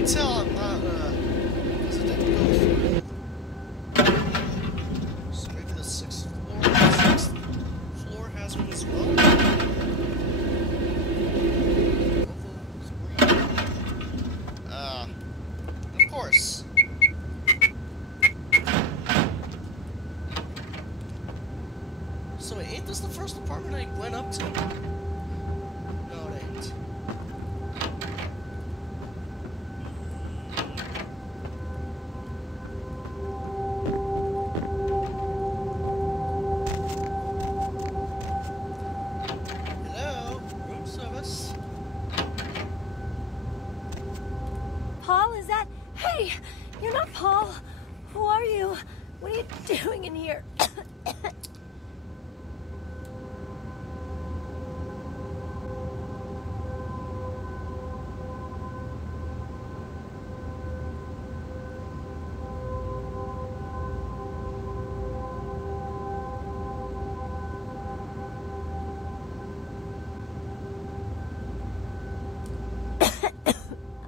tell I'm not, because it didn't go through. So maybe the 6th floor has one as well? Of course. So wait, ain't this the first apartment I went up to? No, it ain't. Hello? Room service? Paul, is that... Hey! You're not Paul! Who are you? What are you doing in here?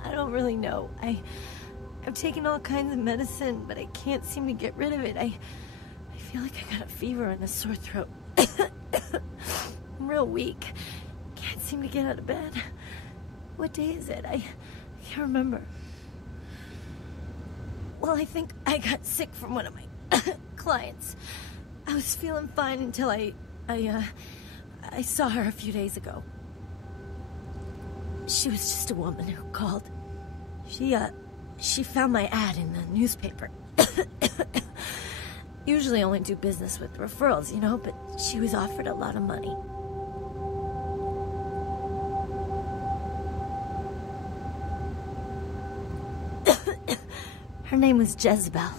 I don't really know. I've taken all kinds of medicine, but I can't seem to get rid of it. I feel like I got a fever and a sore throat. I'm real weak. Can't seem to get out of bed. What day is it? I can't remember. Well, I think I got sick from one of my clients. I was feeling fine until I saw her a few days ago. She was just a woman who called. She found my ad in the newspaper. Usually only do business with referrals, you know, but she was offered a lot of money. Her name was Jezebel.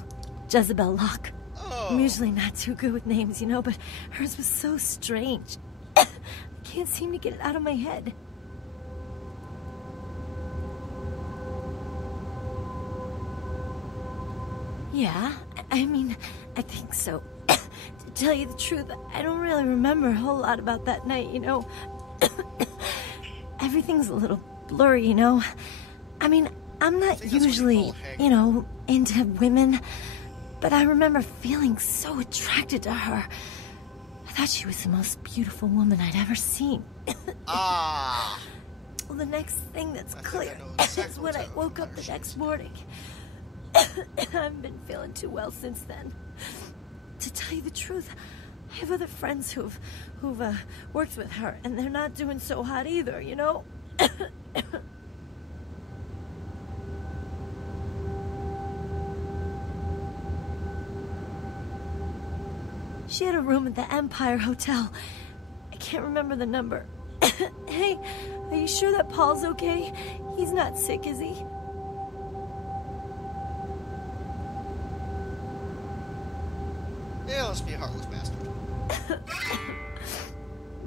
Jezebel Locke. Oh. I'm usually not too good with names, you know, but hers was so strange. I can't seem to get it out of my head. Yeah, I mean, I think so. To tell you the truth, I don't really remember a whole lot about that night, you know. Everything's a little blurry, you know. I mean, I'm not usually, you know, into women, but I remember feeling so attracted to her. I thought she was the most beautiful woman I'd ever seen. Ah. Well, the next thing that's clear is when I woke up the next morning. I haven't been feeling too well since then. To tell you the truth, I have other friends who've worked with her, and they're not doing so hot either, you know? She had a room at the Empire Hotel. I can't remember the number. Hey, are you sure that Paul's okay? He's not sick, is he? Yeah, let's be a heartless bastard.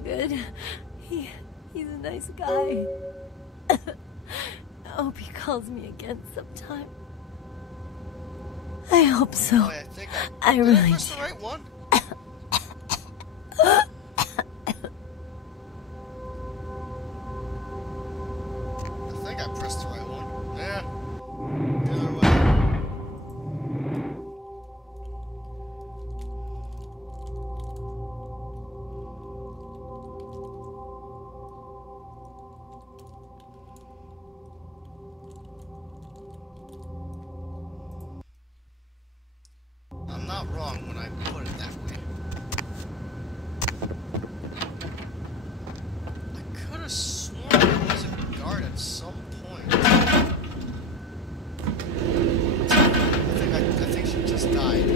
Good. He's a nice guy. I hope he calls me again sometime. I hope so. Oh, I really did. That's the right one. I think I pressed the right one. Yeah. The other way. I'm not wrong when I put it that way. I could have sworn there was a guard at some point. I think she just died.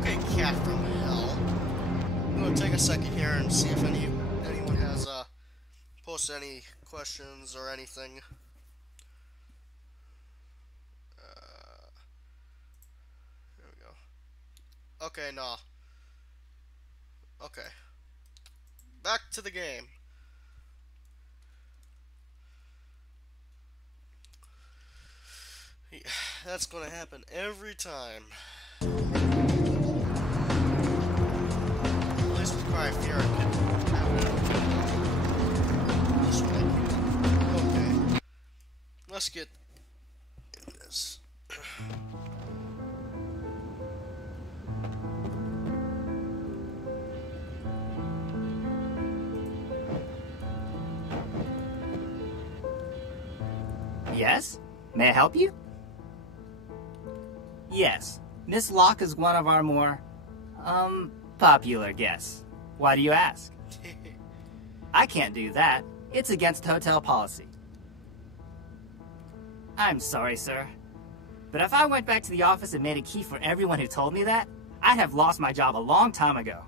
Okay, cat from hell. I'm gonna take a second here and see if anyone has post any questions or anything. There we go. Okay, nah. Okay. Back to the game. Yeah, that's gonna happen every time. At least with Cry of Fear, I can have it this way. Okay. Let's get in this. Yes? May I help you? Yes. Miss Locke is one of our more, popular guests. Why do you ask? I can't do that. It's against hotel policy. I'm sorry, sir. But if I went back to the office and made a key for everyone who told me that, I'd have lost my job a long time ago.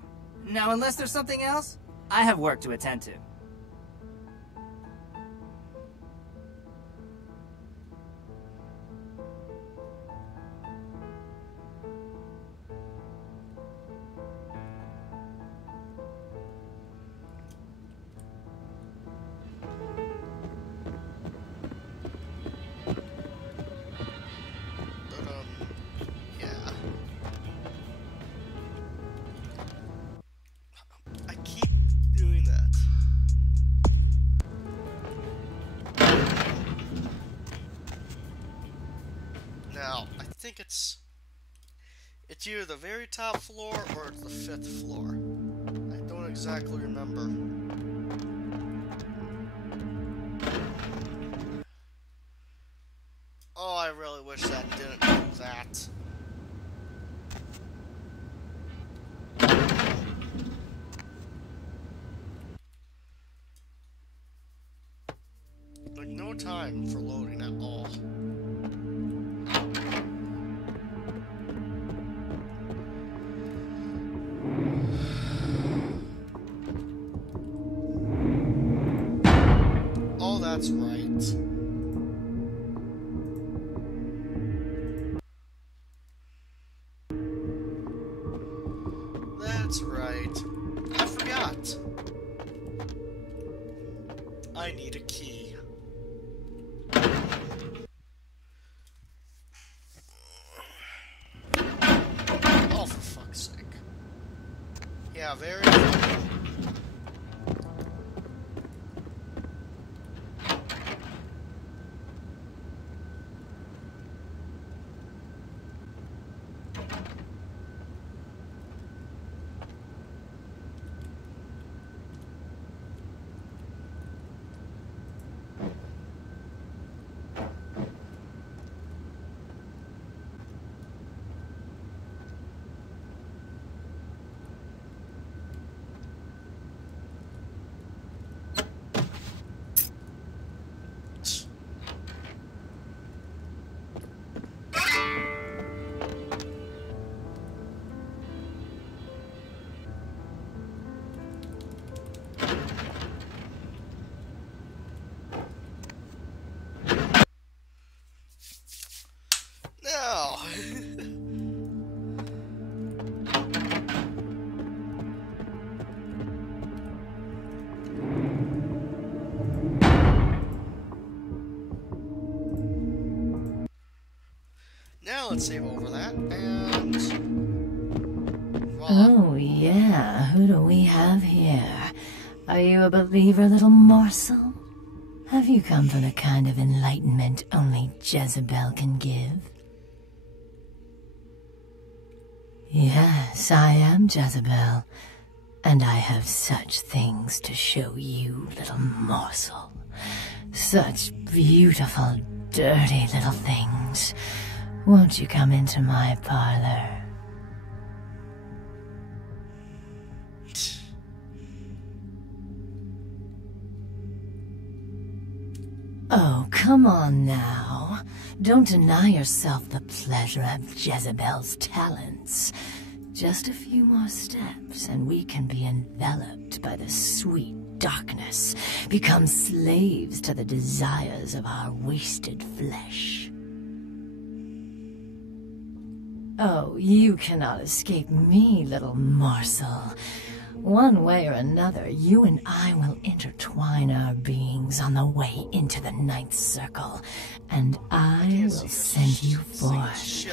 Now, unless there's something else, I have work to attend to. Now, I think it's either the very top floor or it's the 5th floor. I don't exactly remember. Oh, I really wish that didn't do that. Like, no time for loading at all. Oh, that's right. That's right. I forgot. I need a key. Oh, for fuck's sake. Yeah, very funny. No. Now let's save over that and voila. Oh yeah, who do we have here? Are you a believer, little morsel? Have you come for the kind of enlightenment only Jezebel can give? Yes, I am Jezebel, and I have such things to show you, little morsel. Such beautiful, dirty little things. Won't you come into my parlor? Oh, come on now. Don't deny yourself the pleasure of Jezebel's talents. Just a few more steps and we can be enveloped by the sweet darkness, become slaves to the desires of our wasted flesh. Oh, you cannot escape me, little morsel. One way or another, you and I will intertwine our beings on the way into the ninth circle, and I will send you forth,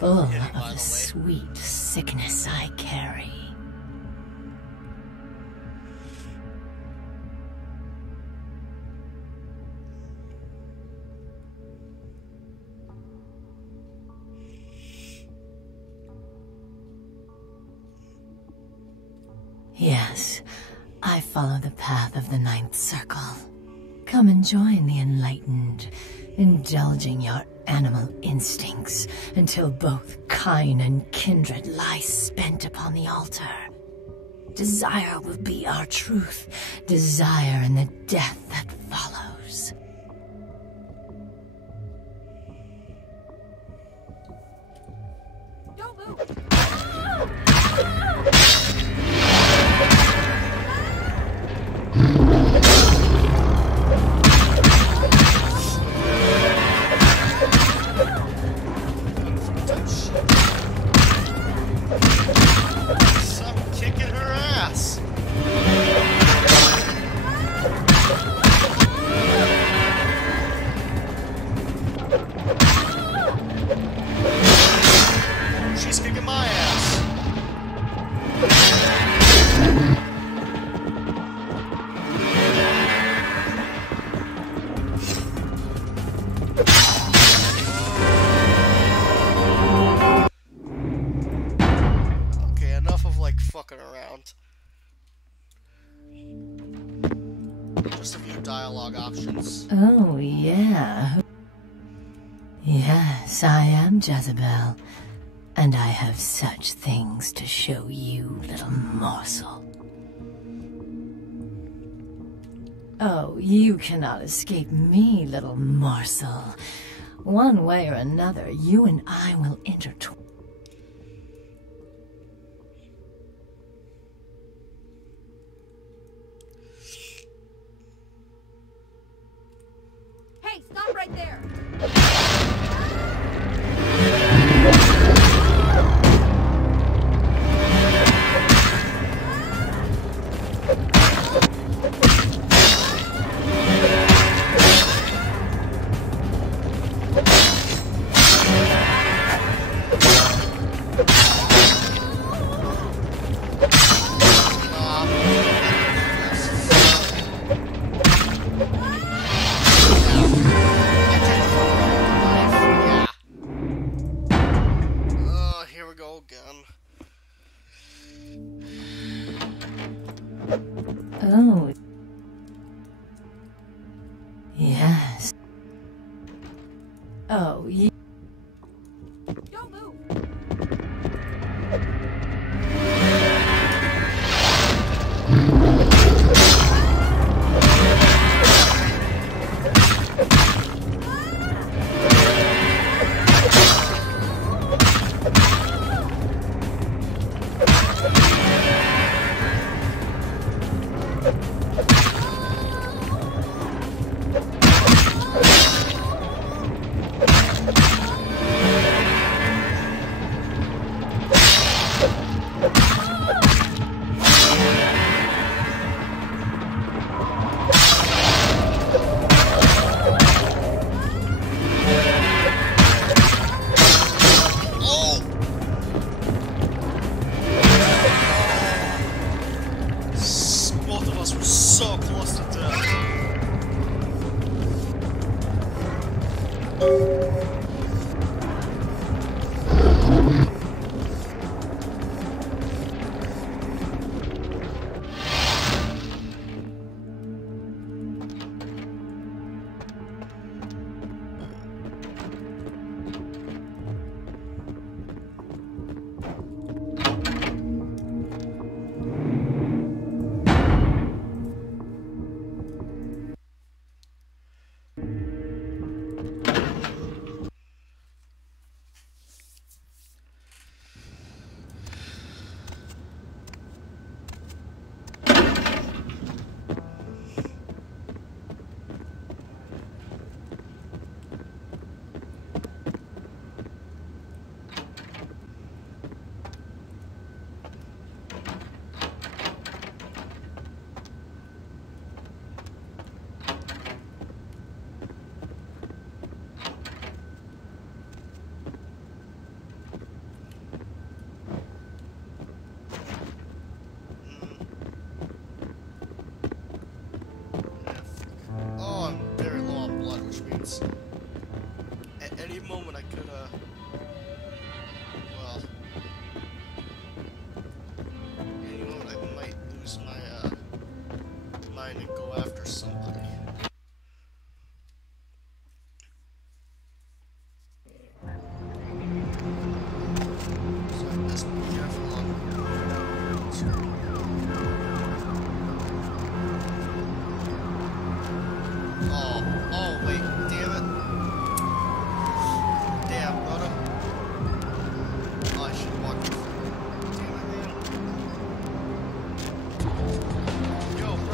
full of the sweet sickness I carry. Yes, I follow the path of the ninth circle. Come and join the enlightened, indulging your animal instincts until both kind and kindred lie spent upon the altar. Desire will be our truth, desire and the death that follows. Don't move! Stop kicking her ass. She's kicking my ass. Okay, enough of like fucking around. Just a few dialogue options. Oh, yeah. Yes, I am Jezebel, and I have such things to show you, little morsel. Oh, you cannot escape me, little morsel. One way or another, you and I will intertwine. Hey, stop right there! Oh, here we go again. Oh. Yes. Oh, you. Don't move!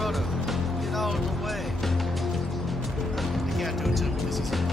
brother. Get out of the way. I can't do it to him because he's a brother.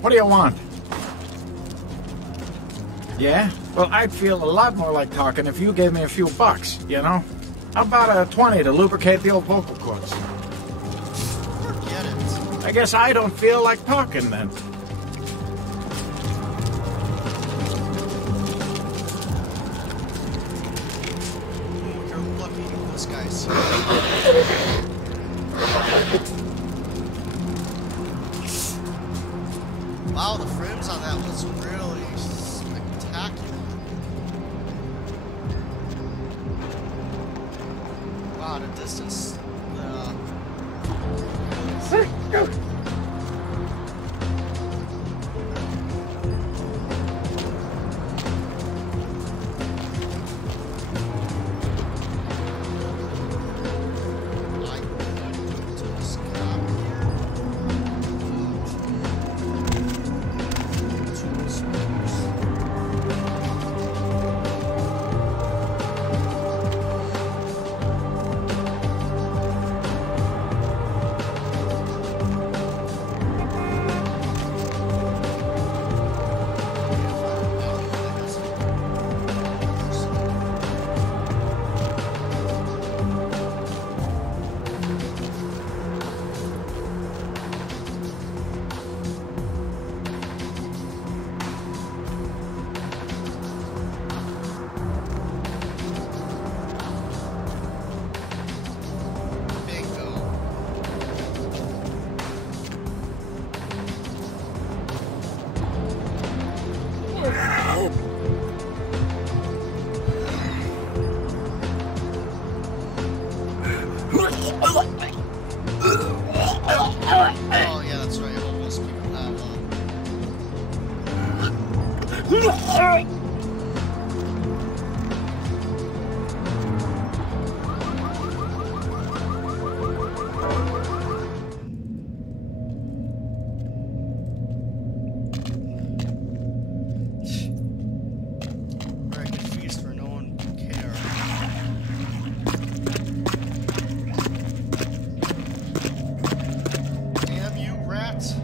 What do you want? Yeah? Well, I'd feel a lot more like talking if you gave me a few bucks, you know? How about a 20 to lubricate the old vocal cords? Forget it. I guess I don't feel like talking then. You're lucky this guy's here. Wow, the frames on that was really spectacular. Wow, the distance. Oh, yeah, that's right. Almost people that very good feast where no one would care. Damn you, rats.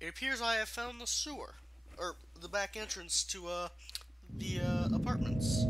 It appears I have found the sewer, or the back entrance to the apartments.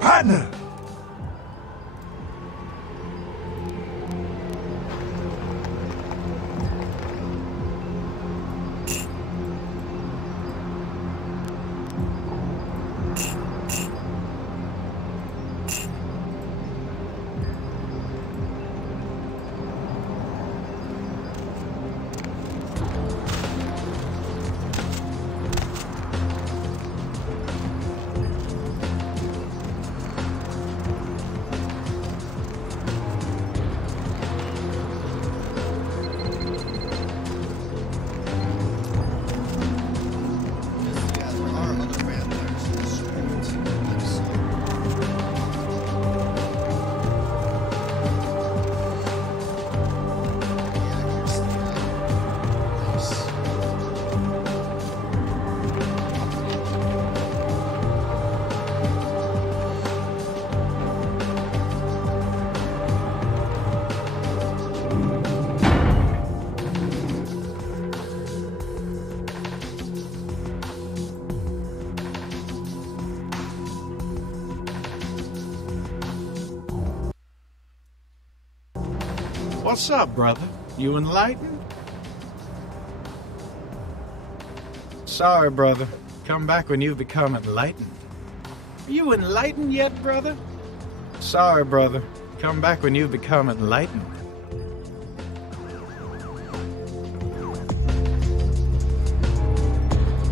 Partner! What's up, brother? You enlightened? Sorry, brother. Come back when you've become enlightened. Are you enlightened yet, brother? Sorry, brother. Come back when you've become enlightened.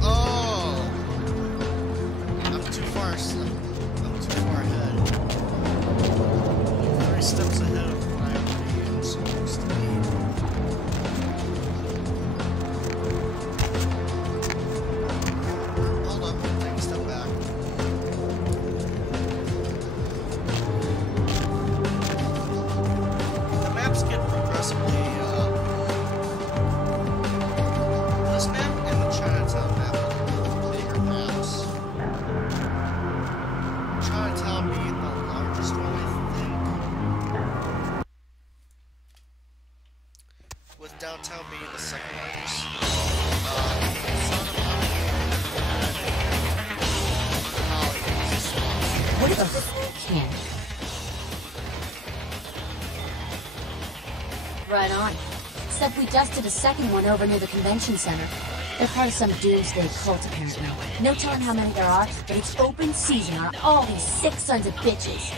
Oh! I'm too far ahead. 3 steps ahead of what I am supposed to be. Hold up, take a step back. The maps get progressively, this map and the Chinatown map are bigger maps. Chinatown being the largest one, I think. With downtown being the second largest. What is this can? Right on. Except we just did a second one over near the convention center. They're part of some doomsday cult, apparently. No telling how many there are, but it's open season on all these sick sons of bitches.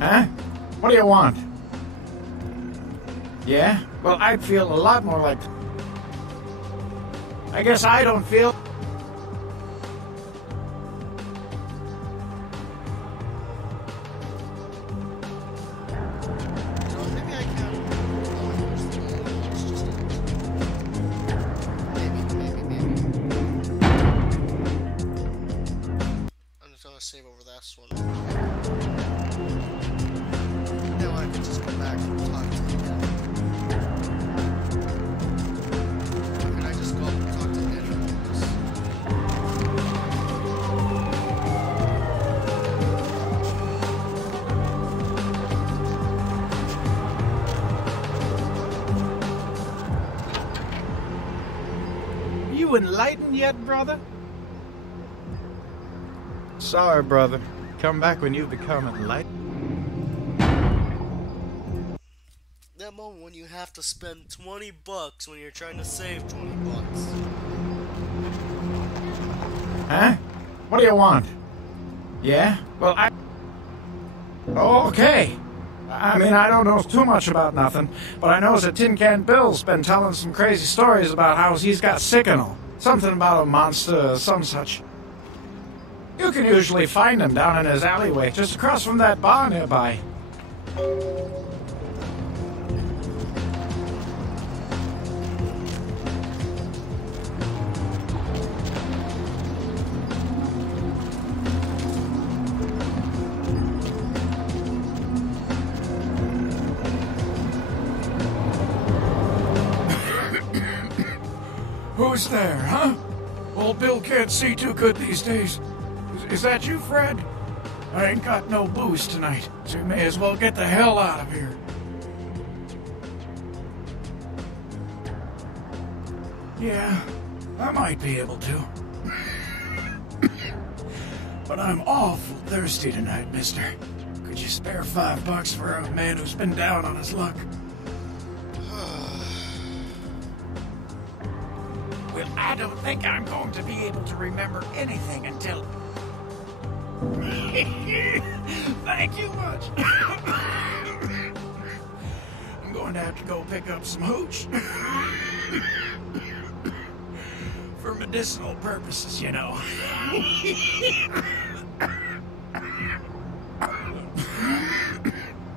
Huh? What do you want? Yeah? Well, I'd feel a lot more like... I guess I don't feel... I'm just gonna save over this one. Now I can just go back and talk to him again. Or can I just go up and talk to anyone else? you enlightened yet, brother? Sorry, brother. Come back when you've become enlightened. That moment when you have to spend 20 bucks when you're trying to save 20 bucks. Huh? What do you want? Yeah? Well, Okay. I mean, I don't know too much about nothing, but I know that Tin Can Bill's been telling some crazy stories about how he's got sick and all. Something about a monster or some such. You can usually find him down in his alleyway, just across from that bar nearby. Who's there, huh? Old Bill can't see too good these days. Is that you, Fred? I ain't got no booze tonight, so you may as well get the hell out of here. Yeah, I might be able to. But I'm awful thirsty tonight, mister. Could you spare $5 for a man who's been down on his luck? Well, I don't think I'm going to be able to remember anything until... Thank you much. I'm going to have to go pick up some hooch. For medicinal purposes, you know.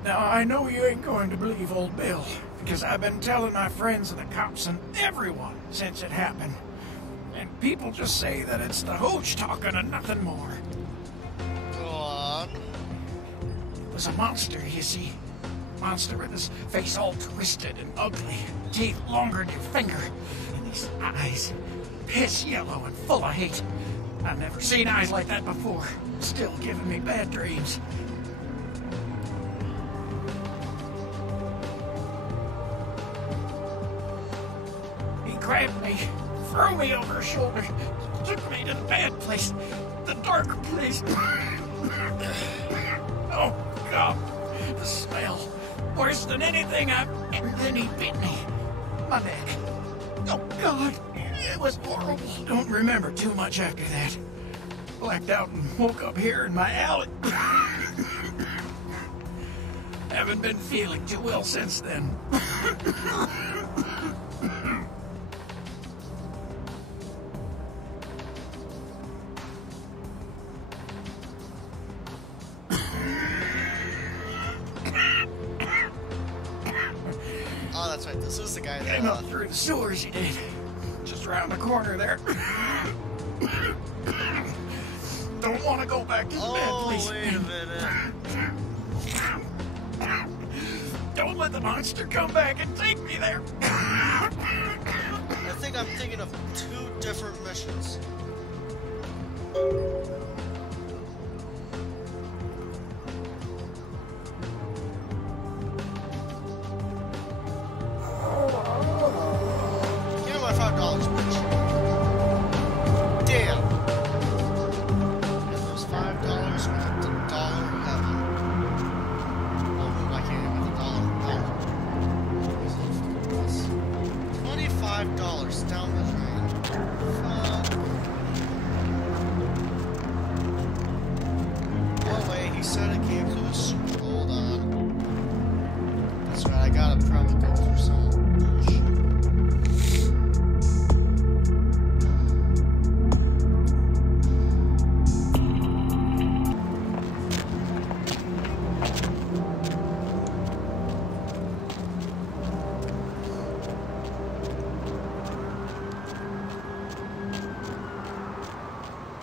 Now, I know you ain't going to believe old Bill, because I've been telling my friends and the cops and everyone since it happened. And people just say that it's the hooch talking and nothing more. Go on. It was a monster, you see. Monster with his face all twisted and ugly, teeth longer than your finger, and these eyes piss yellow and full of hate. I've never seen eyes like that before. Still giving me bad dreams. He grabbed me, threw me over his shoulder, took me to the bad place, the dark place. Oh, God, the smell. Worse than anything I've... And then he bit me. My neck. Oh, God. It was horrible. Don't remember too much after that. Blacked out and woke up here in my alley. Haven't been feeling too well since then. Oh, that's right. This is the guy that... Came up through the sewers, he did. Just around the corner there. Don't want to go back to the bad place. Oh, wait a minute. Don't let the monster come back and take me there. I think I'm thinking of two different missions. Give me my $5, bitch. Damn. And those $5 went to dollar heaven. Oh, no, I can't even get the dollar. $25 down the drain. Fuck. Oh, wait, he said it came through the super. Hold on. That's right, I gotta probably go through some.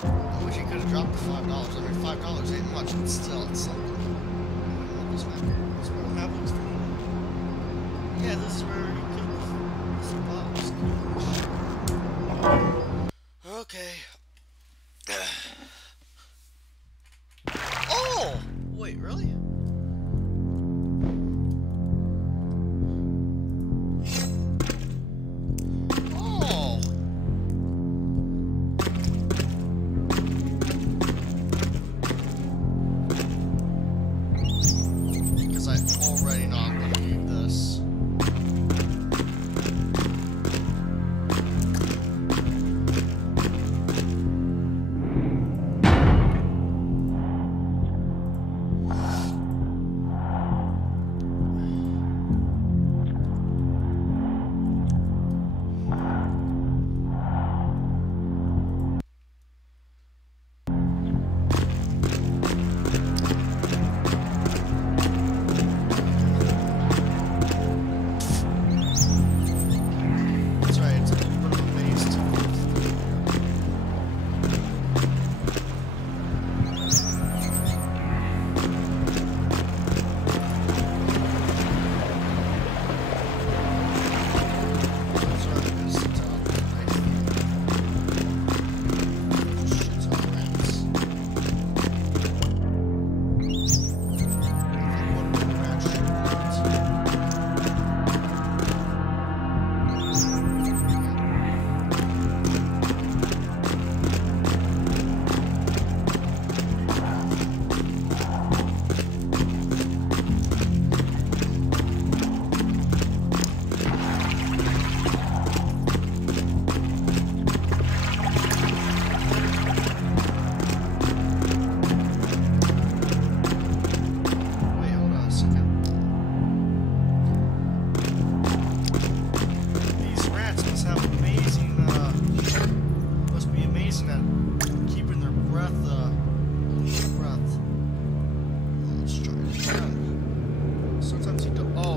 I wish he could have dropped the $5. I mean, $5 ain't much, but still, it's something. This map is where the map looks for. Yeah, this is where you could. Okay. Oh! Wait, really? Oh!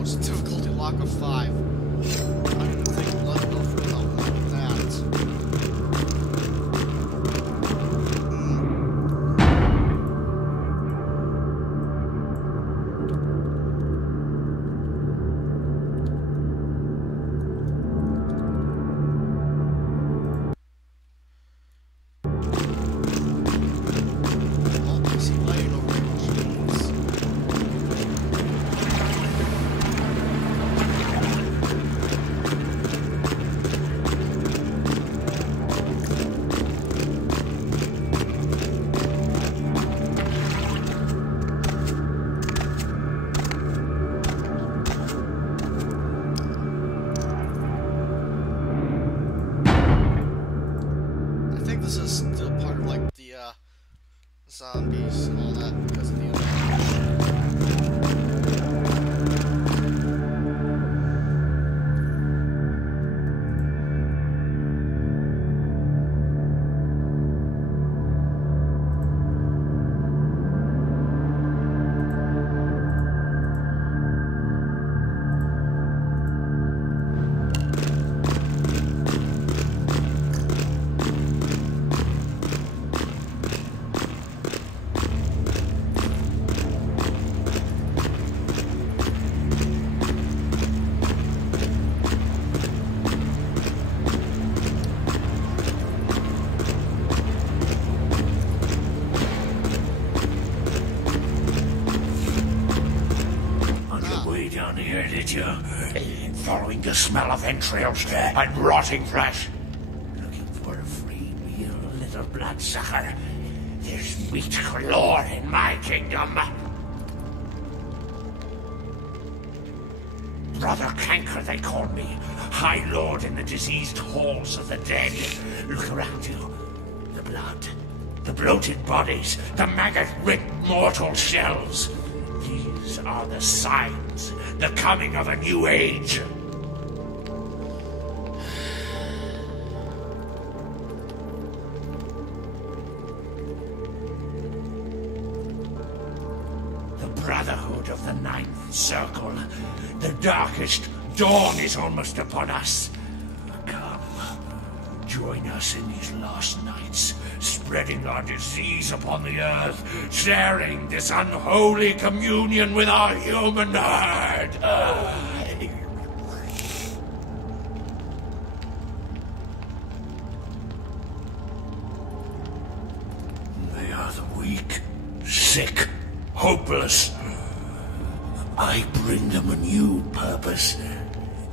Oh, it's a difficulty lock of 5. I didn't think Blood Elf would help me with that. Zombies and all that because of the following the smell of entrails and rotting flesh. Looking for a free meal, little bloodsucker. There's meat galore in my kingdom. Brother Canker, they call me. High Lord in the diseased halls of the dead. Look around you. The blood. The bloated bodies. The maggot-ripped mortal shells. These are the signs. The coming of a new age. The Brotherhood of the Ninth Circle. The darkest dawn is almost upon us. Come, join us in these last nights, spreading our disease upon the earth, sharing this unholy communion with our human herd. They are the weak, sick, hopeless. I bring them a new purpose.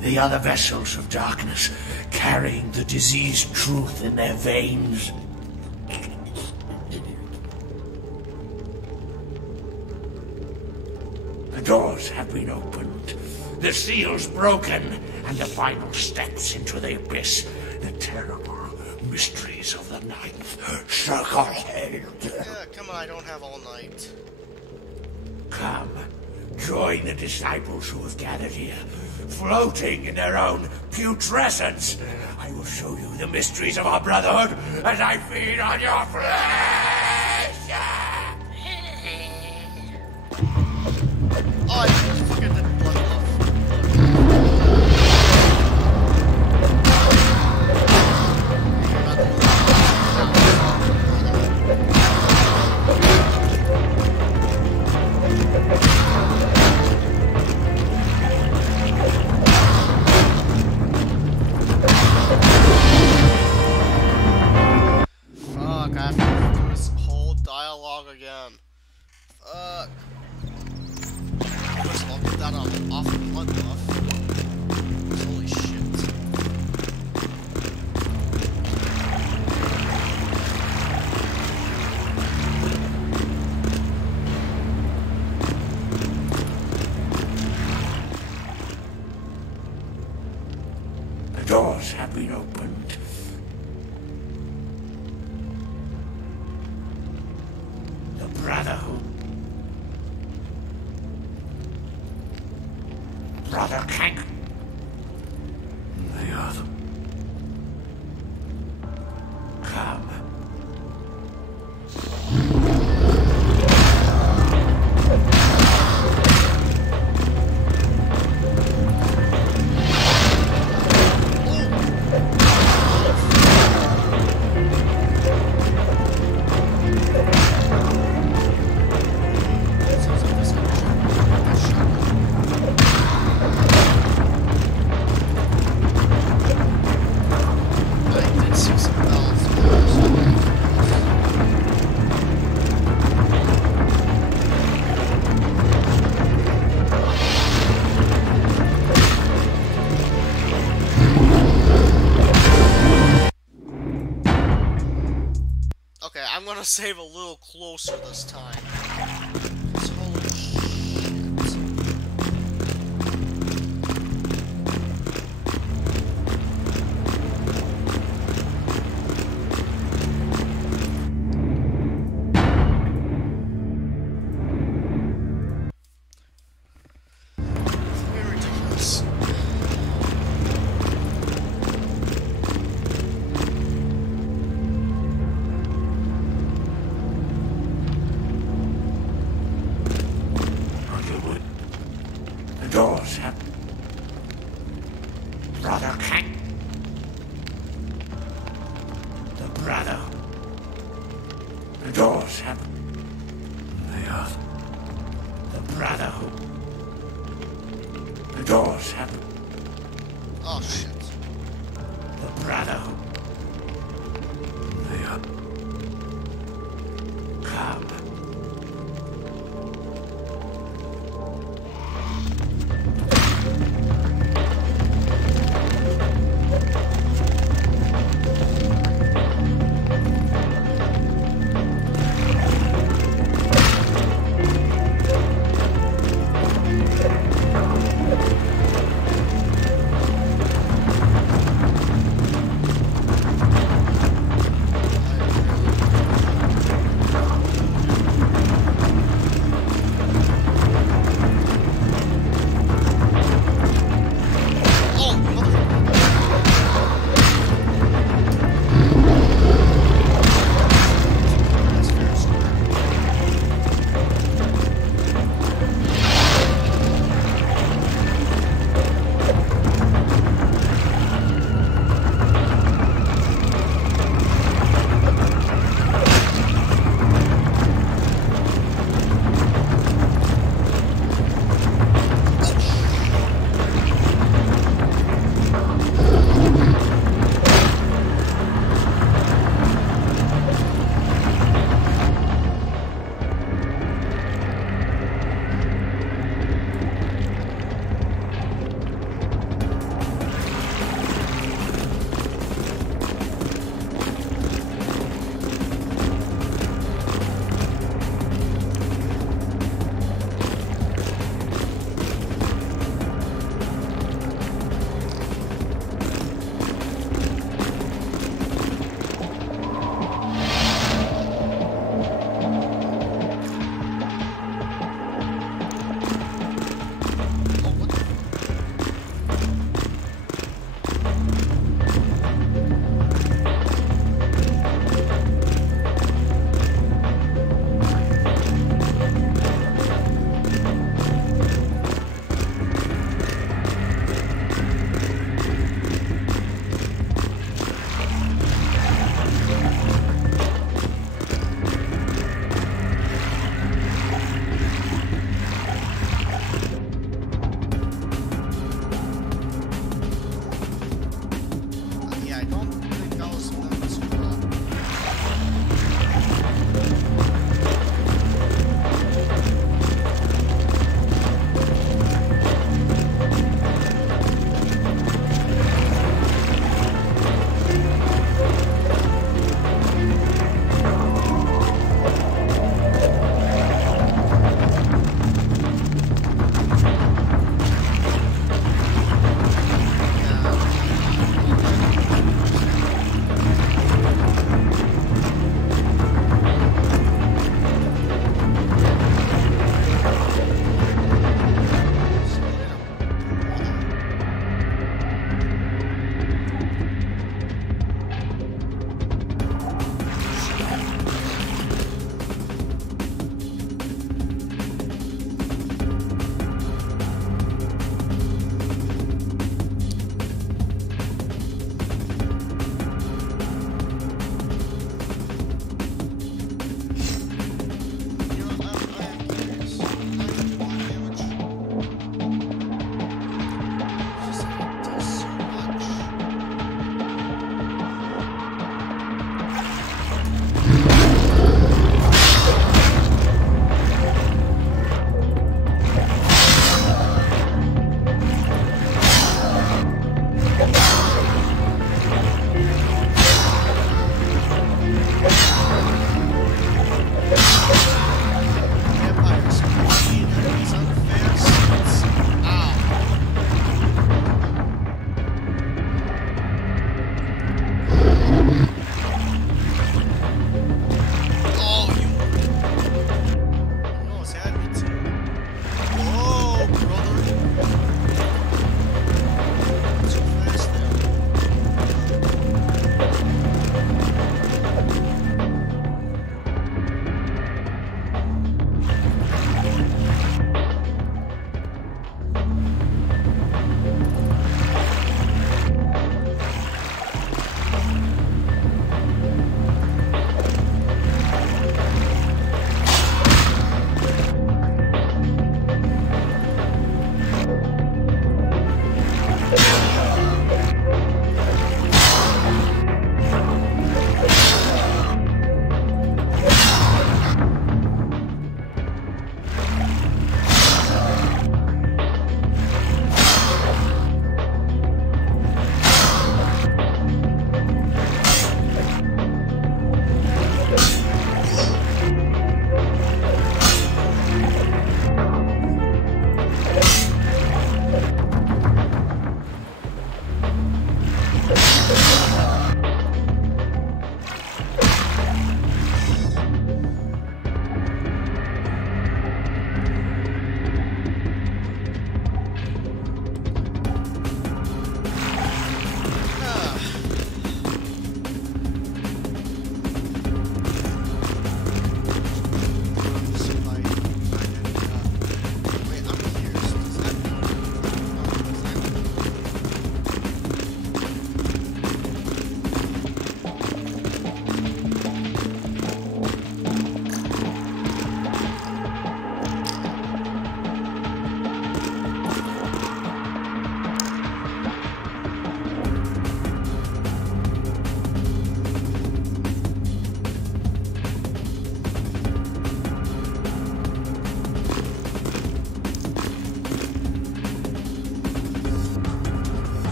They are the vessels of darkness, carrying the diseased truth in their veins. The doors have been opened, the seals broken, and the final steps into the abyss, the terrible mysteries of the Ninth Circle. Yeah, come on, I don't have all night. Come, join the disciples who have gathered here, floating in their own putrescence. I will show you the mysteries of our brotherhood as I feed on your flesh! Oh, I fucking did blood off. Fuck, I have to do this whole dialogue again. Fuck. First of all, get that off the blood buff. Holy shit. The doors have been opened. The Brotherhood. Brother Kank. They are the... Come. want to save a little closer this time. Holy shit. Very ridiculous. The doors have... Brother Kang. The brother. The doors have... They are... The Brotherhood. The doors have... Oh shit. The Brotherhood. They are... Come.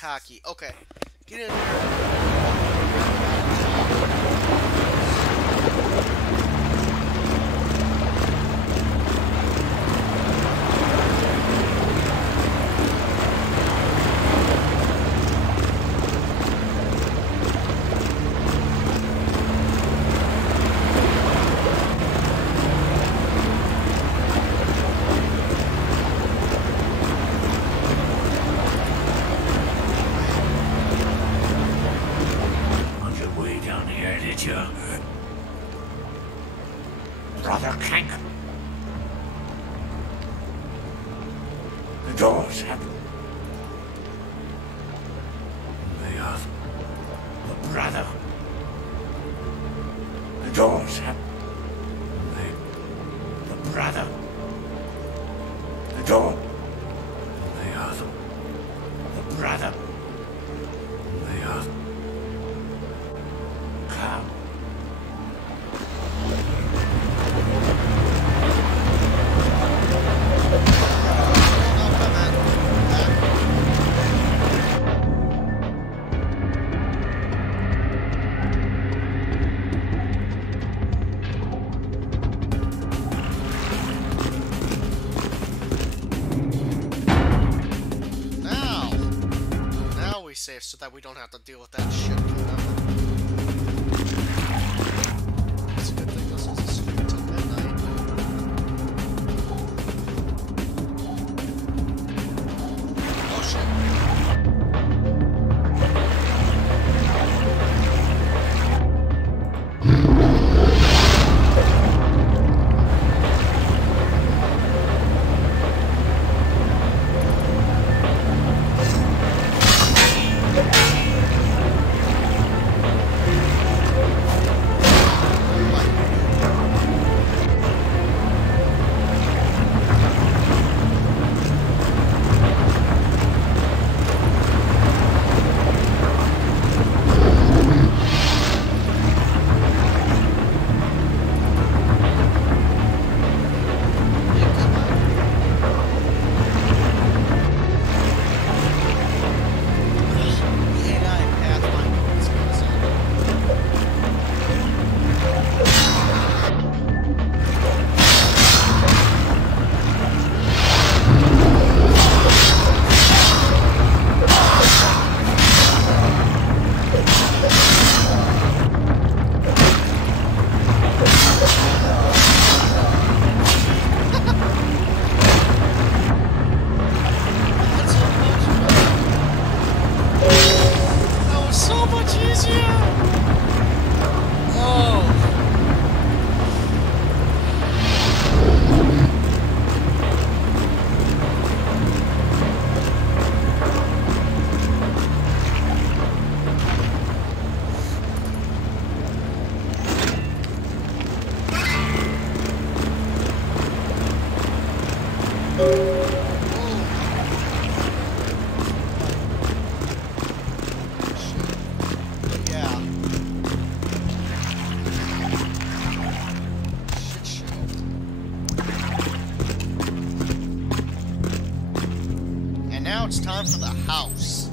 cocky. Okay. Get in there. Brother Kank. The doors have... They have... The brother. The doors have... The brother. The door. They are the brother. They are... Come. Safe so that we don't have to deal with that shit. It's a good thing this is a stream till midnight. Oh shit. It's time for the house.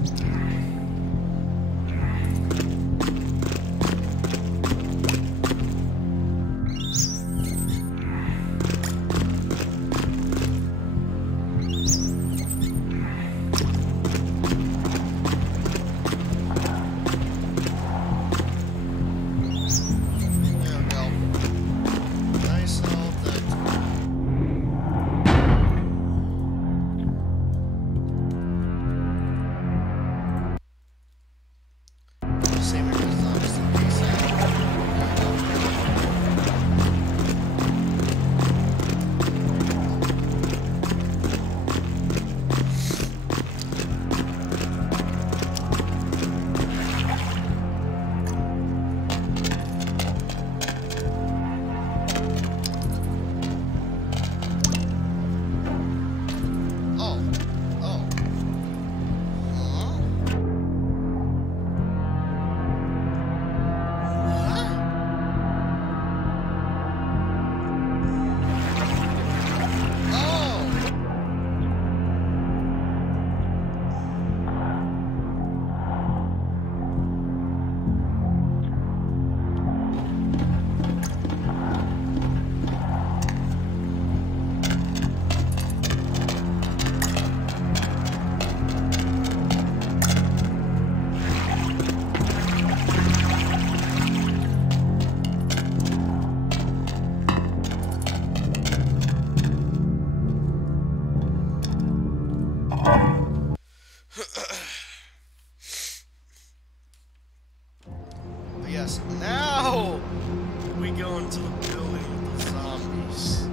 Yes, now we go into the building with the zombies.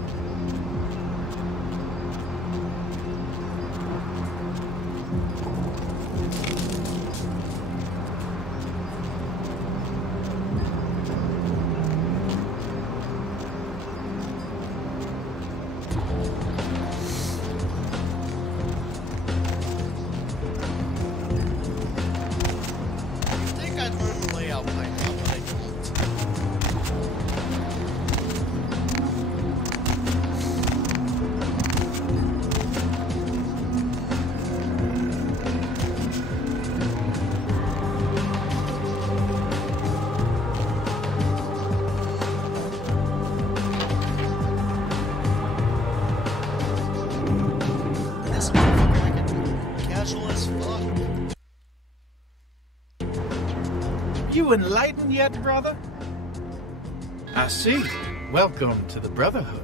You enlightened yet, brother? I see. Welcome to the Brotherhood.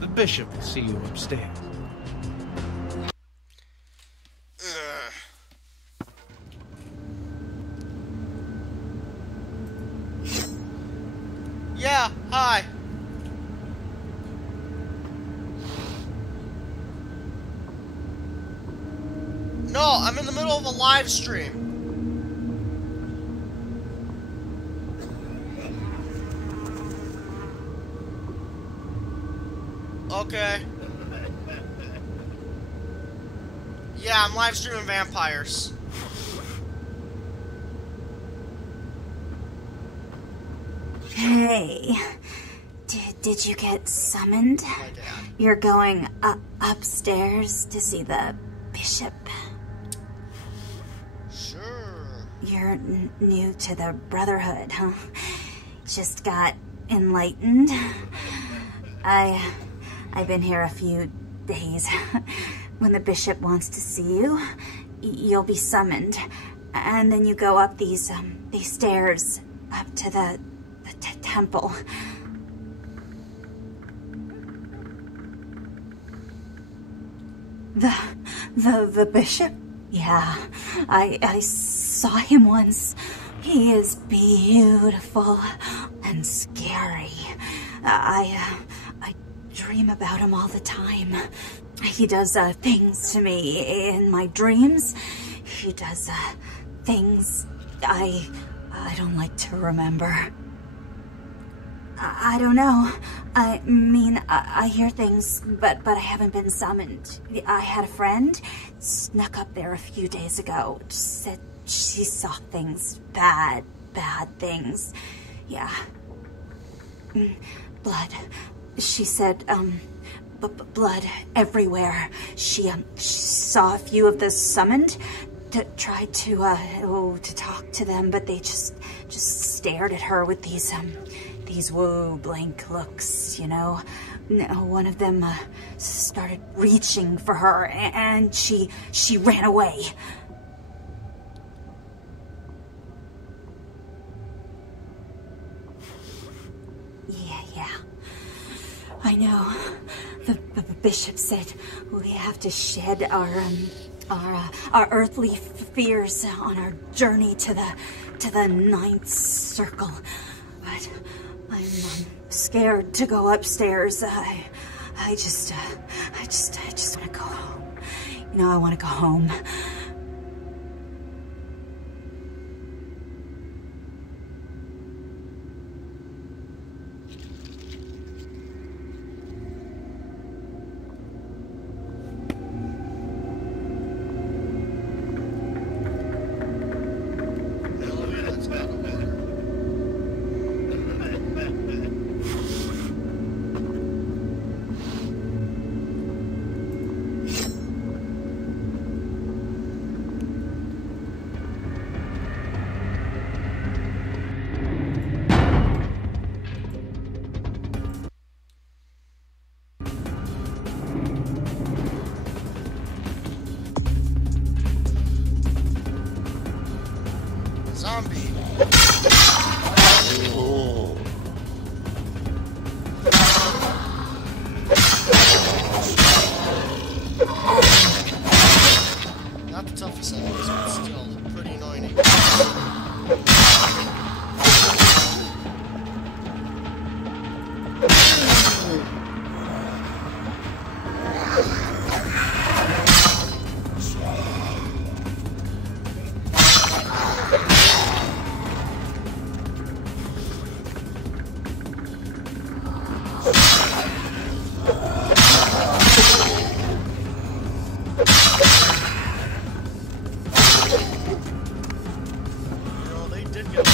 The bishop will see you upstairs. Yeah, hi. No, I'm in the middle of a live stream. Okay. Yeah, I'm live streaming vampires. Hey, did you get summoned? You're going upstairs to see the bishop. Sure. You're new to the Brotherhood, huh? Just got enlightened. I've been here a few days. When the bishop wants to see you, you'll be summoned, and then you go up these stairs up to the temple. The bishop? Yeah, I saw him once. He is beautiful and scary. I dream about him all the time. He does things to me in my dreams. He does things I don't like to remember. I don't know. I mean, I hear things, but I haven't been summoned. I had a friend snuck up there a few days ago. Said she saw things, bad things. Yeah. Blood. She said, blood everywhere. She saw a few of the summoned, tried to talk to them, but they just stared at her with these blank looks, you know. One of them started reaching for her, and she ran away. Yeah. I know. The bishop said we have to shed our earthly fears on our journey to the ninth circle, but I'm scared to go upstairs. I just want to go home. You know, I want to go home. They did get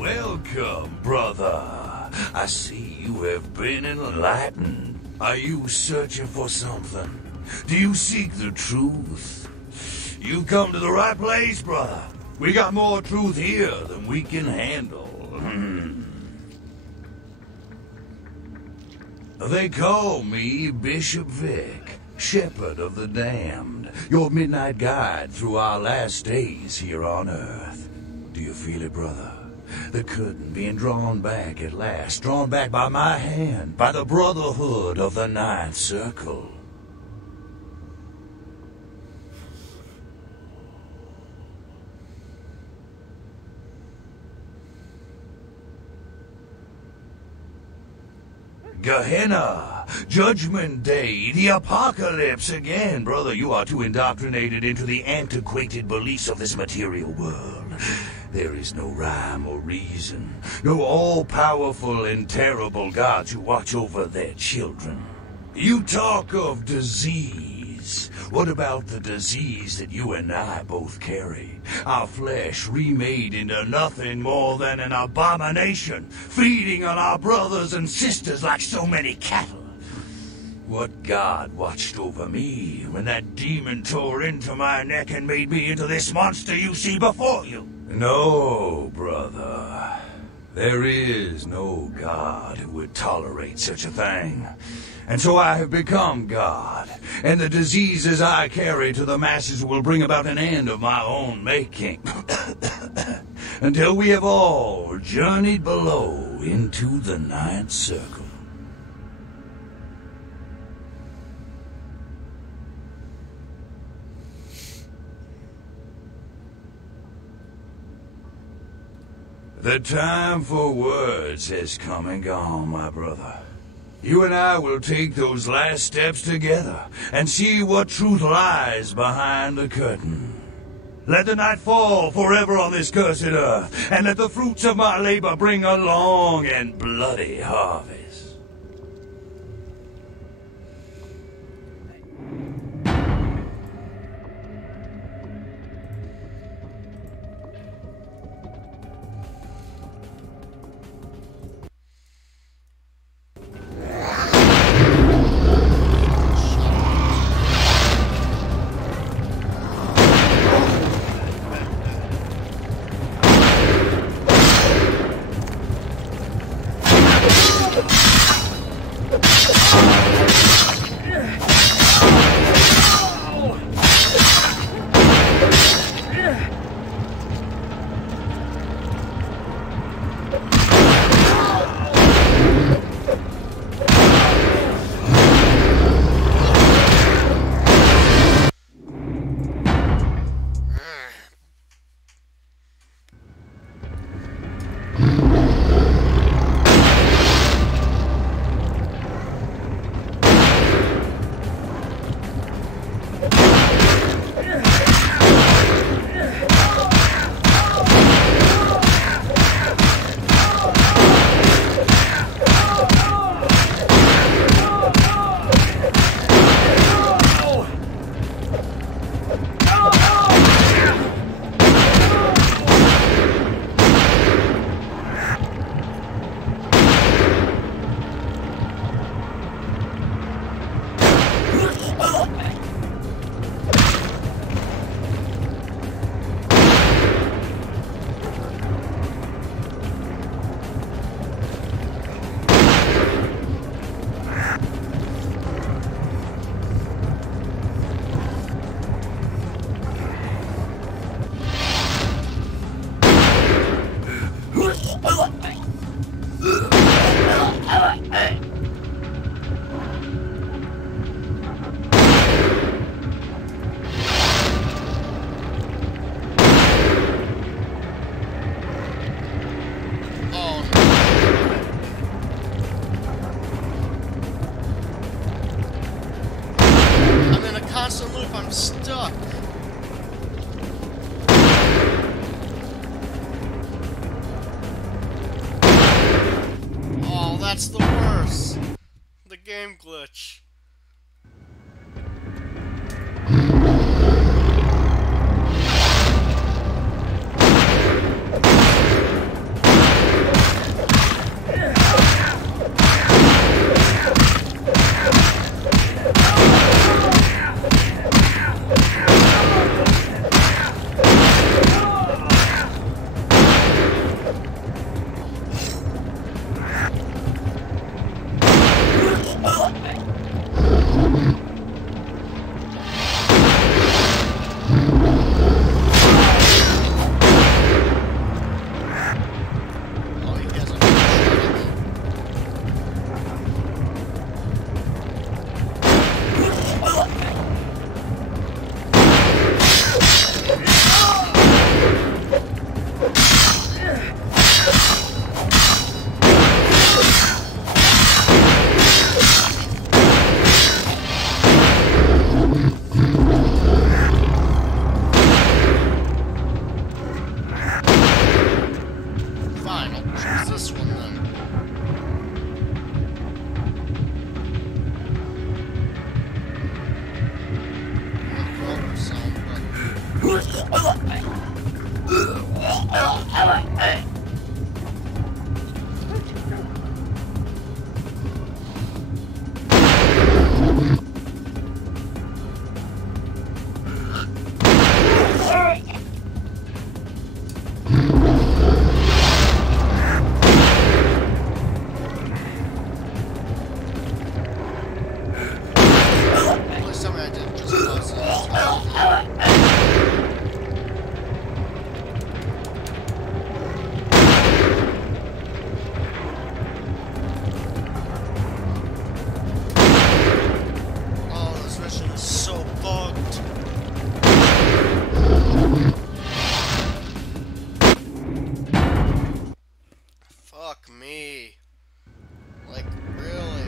Welcome, brother. I see you have been enlightened. Are you searching for something? Do you seek the truth? You've come to the right place, brother. We got more truth here than we can handle. They call me Bishop Vic, Shepherd of the Damned, your midnight guide through our last days here on Earth. Do you feel it, brother? The curtain being drawn back at last, drawn back by my hand, by the Brotherhood of the Ninth Circle. Gehenna, Judgment Day, the apocalypse again. Brother, you are too indoctrinated into the antiquated beliefs of this material world. There is no rhyme or reason, no all-powerful and terrible God to watch over their children. You talk of disease. What about the disease that you and I both carry? Our flesh remade into nothing more than an abomination, feeding on our brothers and sisters like so many cattle. What God watched over me when that demon tore into my neck and made me into this monster you see before you? No, brother. There is no God who would tolerate such a thing. And so I have become God, and the diseases I carry to the masses will bring about an end of my own making. Until we have all journeyed below into the ninth circle. The time for words has come and gone, my brother. You and I will take those last steps together and see what truth lies behind the curtain. Let the night fall forever on this cursed earth, and let the fruits of my labor bring a long and bloody harvest. Constant loop, I'm stuck. Oh, that's the worst. The game glitch. Fuck me. Like, really?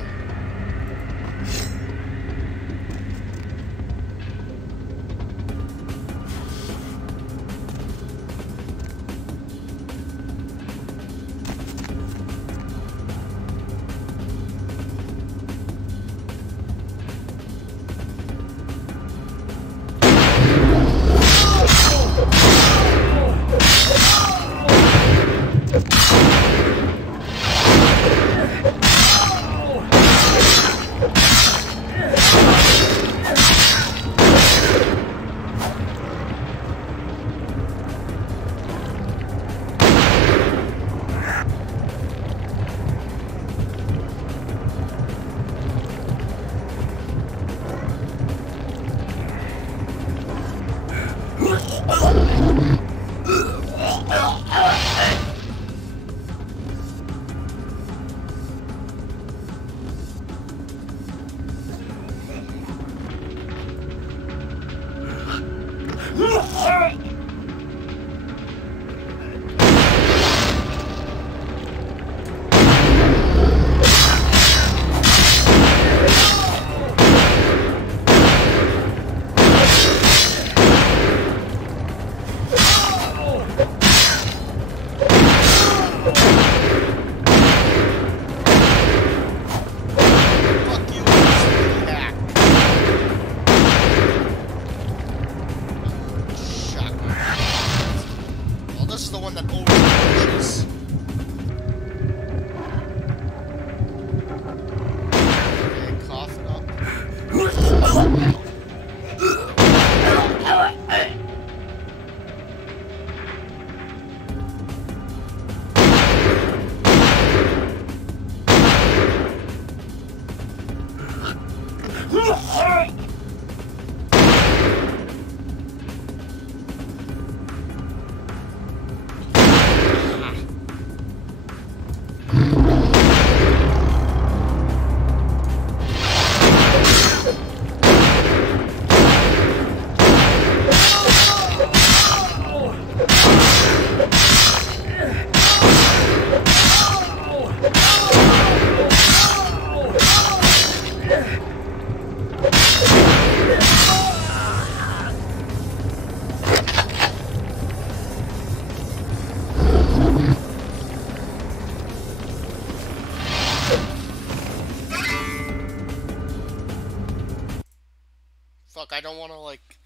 Fuck, I don't want to, like,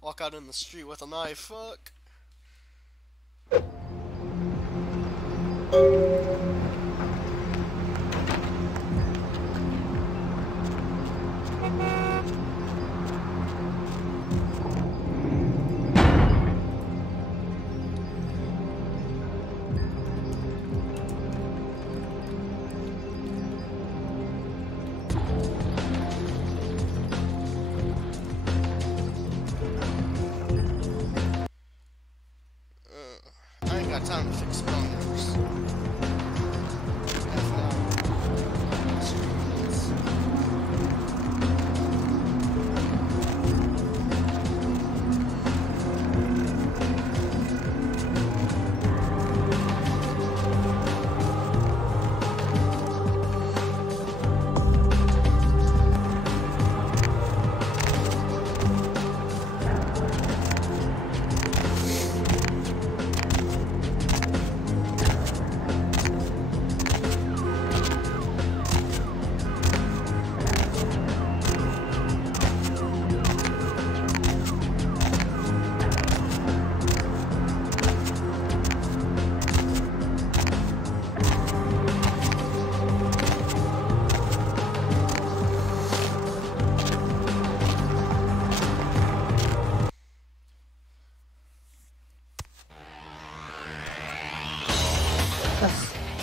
walk out in the street with a knife. Fuck. I ain't got time to fix numbers.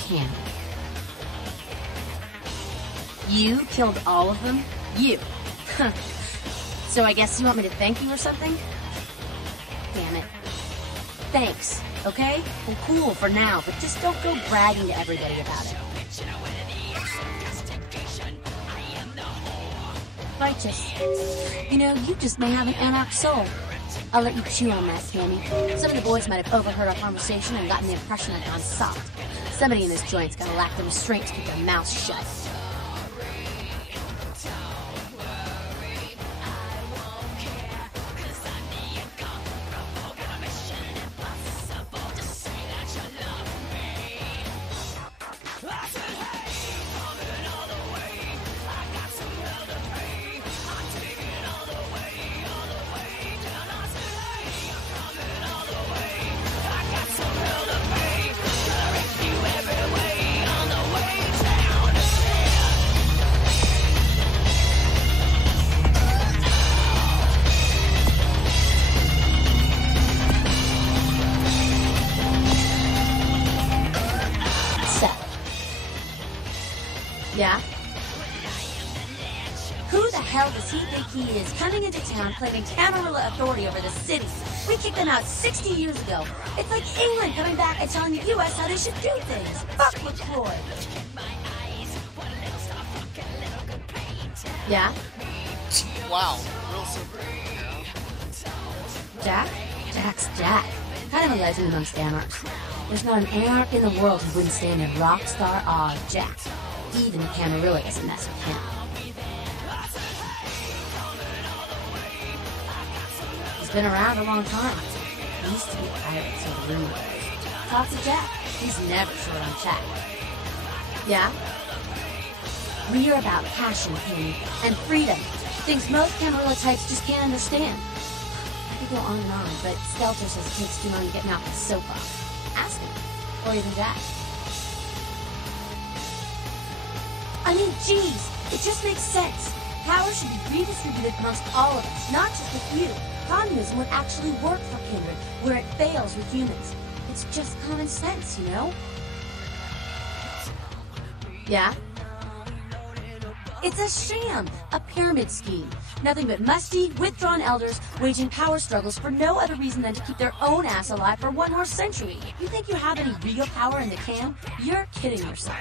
can. You killed all of them? You. So I guess you want me to thank you or something? Damn it. Thanks, okay? Well, cool for now, but just don't go bragging to everybody about it. Righteous. You know, you just may have an anarch soul. I'll let you chew on that, Tammy. Some of the boys might have overheard our conversation and gotten the impression I'd gone soft. Somebody in this joint's gonna lack the restraint to keep their mouth shut. Yeah? Who the hell does he think he is, coming into town claiming Camarilla authority over the city? We kicked them out 60 years ago. It's like England coming back and telling the U.S. how they should do things. Fuck LaCroix. Yeah? Wow, real simple. Jack? Jack's Jack. Kind of a legend amongst anarchs. There's not an anarch in the world who wouldn't stand in rock star awe of Jack. Even the Camarilla doesn't mess with him. He's been around a long time. He used to be a pirate, so the rumor goes. Talk to Jack. He's never short on chat. Yeah? We hear about passion, Penny, and freedom. Things most Camarilla types just can't understand. I could go on and on, but Skelter says it takes too long to get me off the soapbox. Ask him. Or even Jack. I mean, geez, it just makes sense. Power should be redistributed amongst all of us, not just a few. Communism would actually work for Kindred, where it fails with humans. It's just common sense, you know? Yeah? It's a sham, a pyramid scheme. Nothing but musty, withdrawn elders waging power struggles for no other reason than to keep their own ass alive for one more century. You think you have any real power in the cam? You're kidding yourself.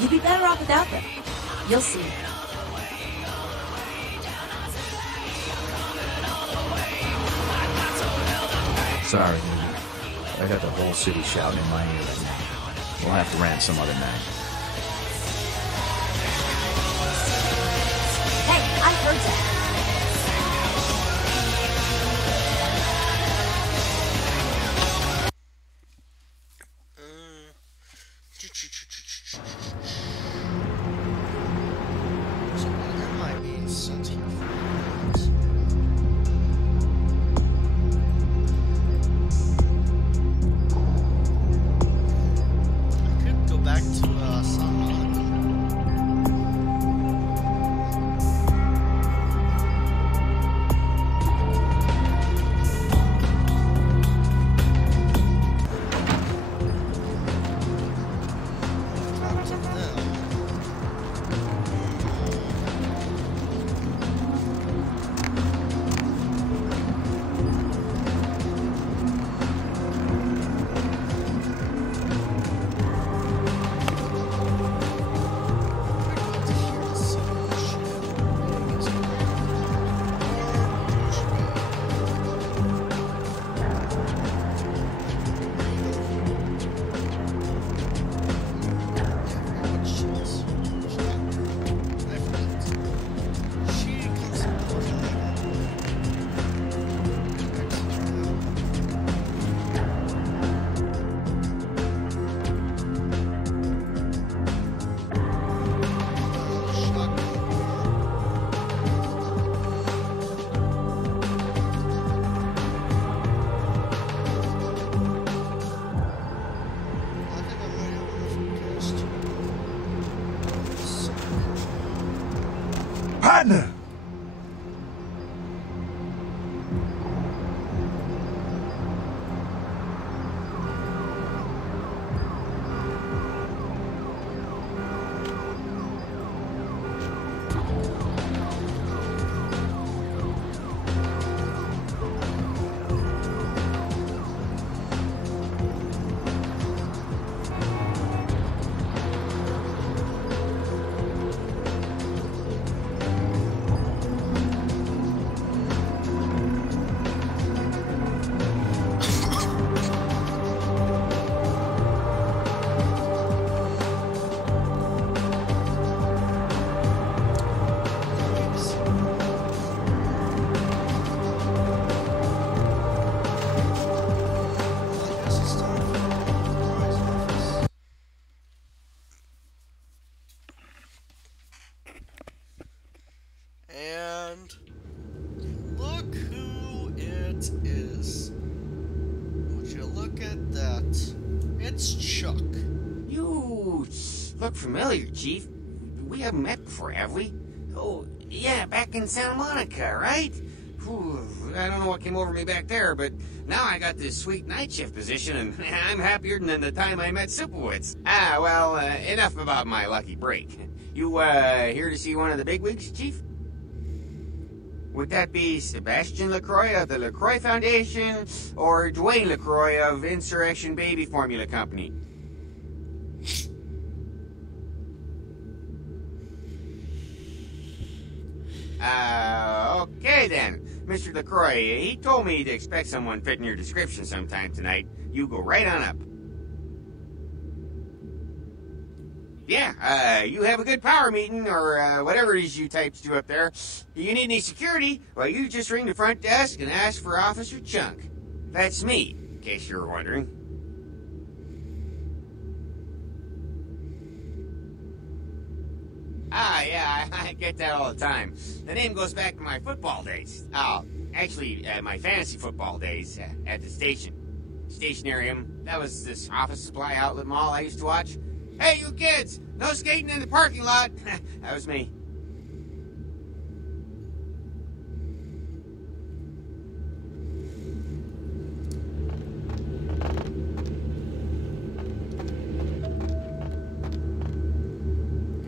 You'd be better off without them. You'll see. Sorry, nigga. I got the whole city shouting in my ear right now. We'll have to rant some other night. Hey, I heard that. Partner! it is. Would you look at that? It's Chuck. You look familiar, Chief. We haven't met before, have we? Oh, yeah, back in Santa Monica, right? Whew, I don't know what came over me back there, but now I got this sweet night shift position, and I'm happier than the time I met Sipowicz. Well, enough about my lucky break. You, here to see one of the bigwigs, Chief? Would that be Sebastian LaCroix of the LaCroix Foundation, or Dwayne LaCroix of Insurrection Baby Formula Company? Okay then. Mr. LaCroix, he told me to expect someone fitting your description sometime tonight. You go right on up. Yeah, you have a good power meeting, or whatever it is you types do up there. Do you need any security? Well, you just ring the front desk and ask for Officer Chunk. That's me, in case you were wondering. Yeah, I get that all the time. The name goes back to my football days. Actually, my fantasy football days at the station. Stationarium. That was this office supply outlet mall I used to watch. Hey, you kids! No skating in the parking lot! That was me.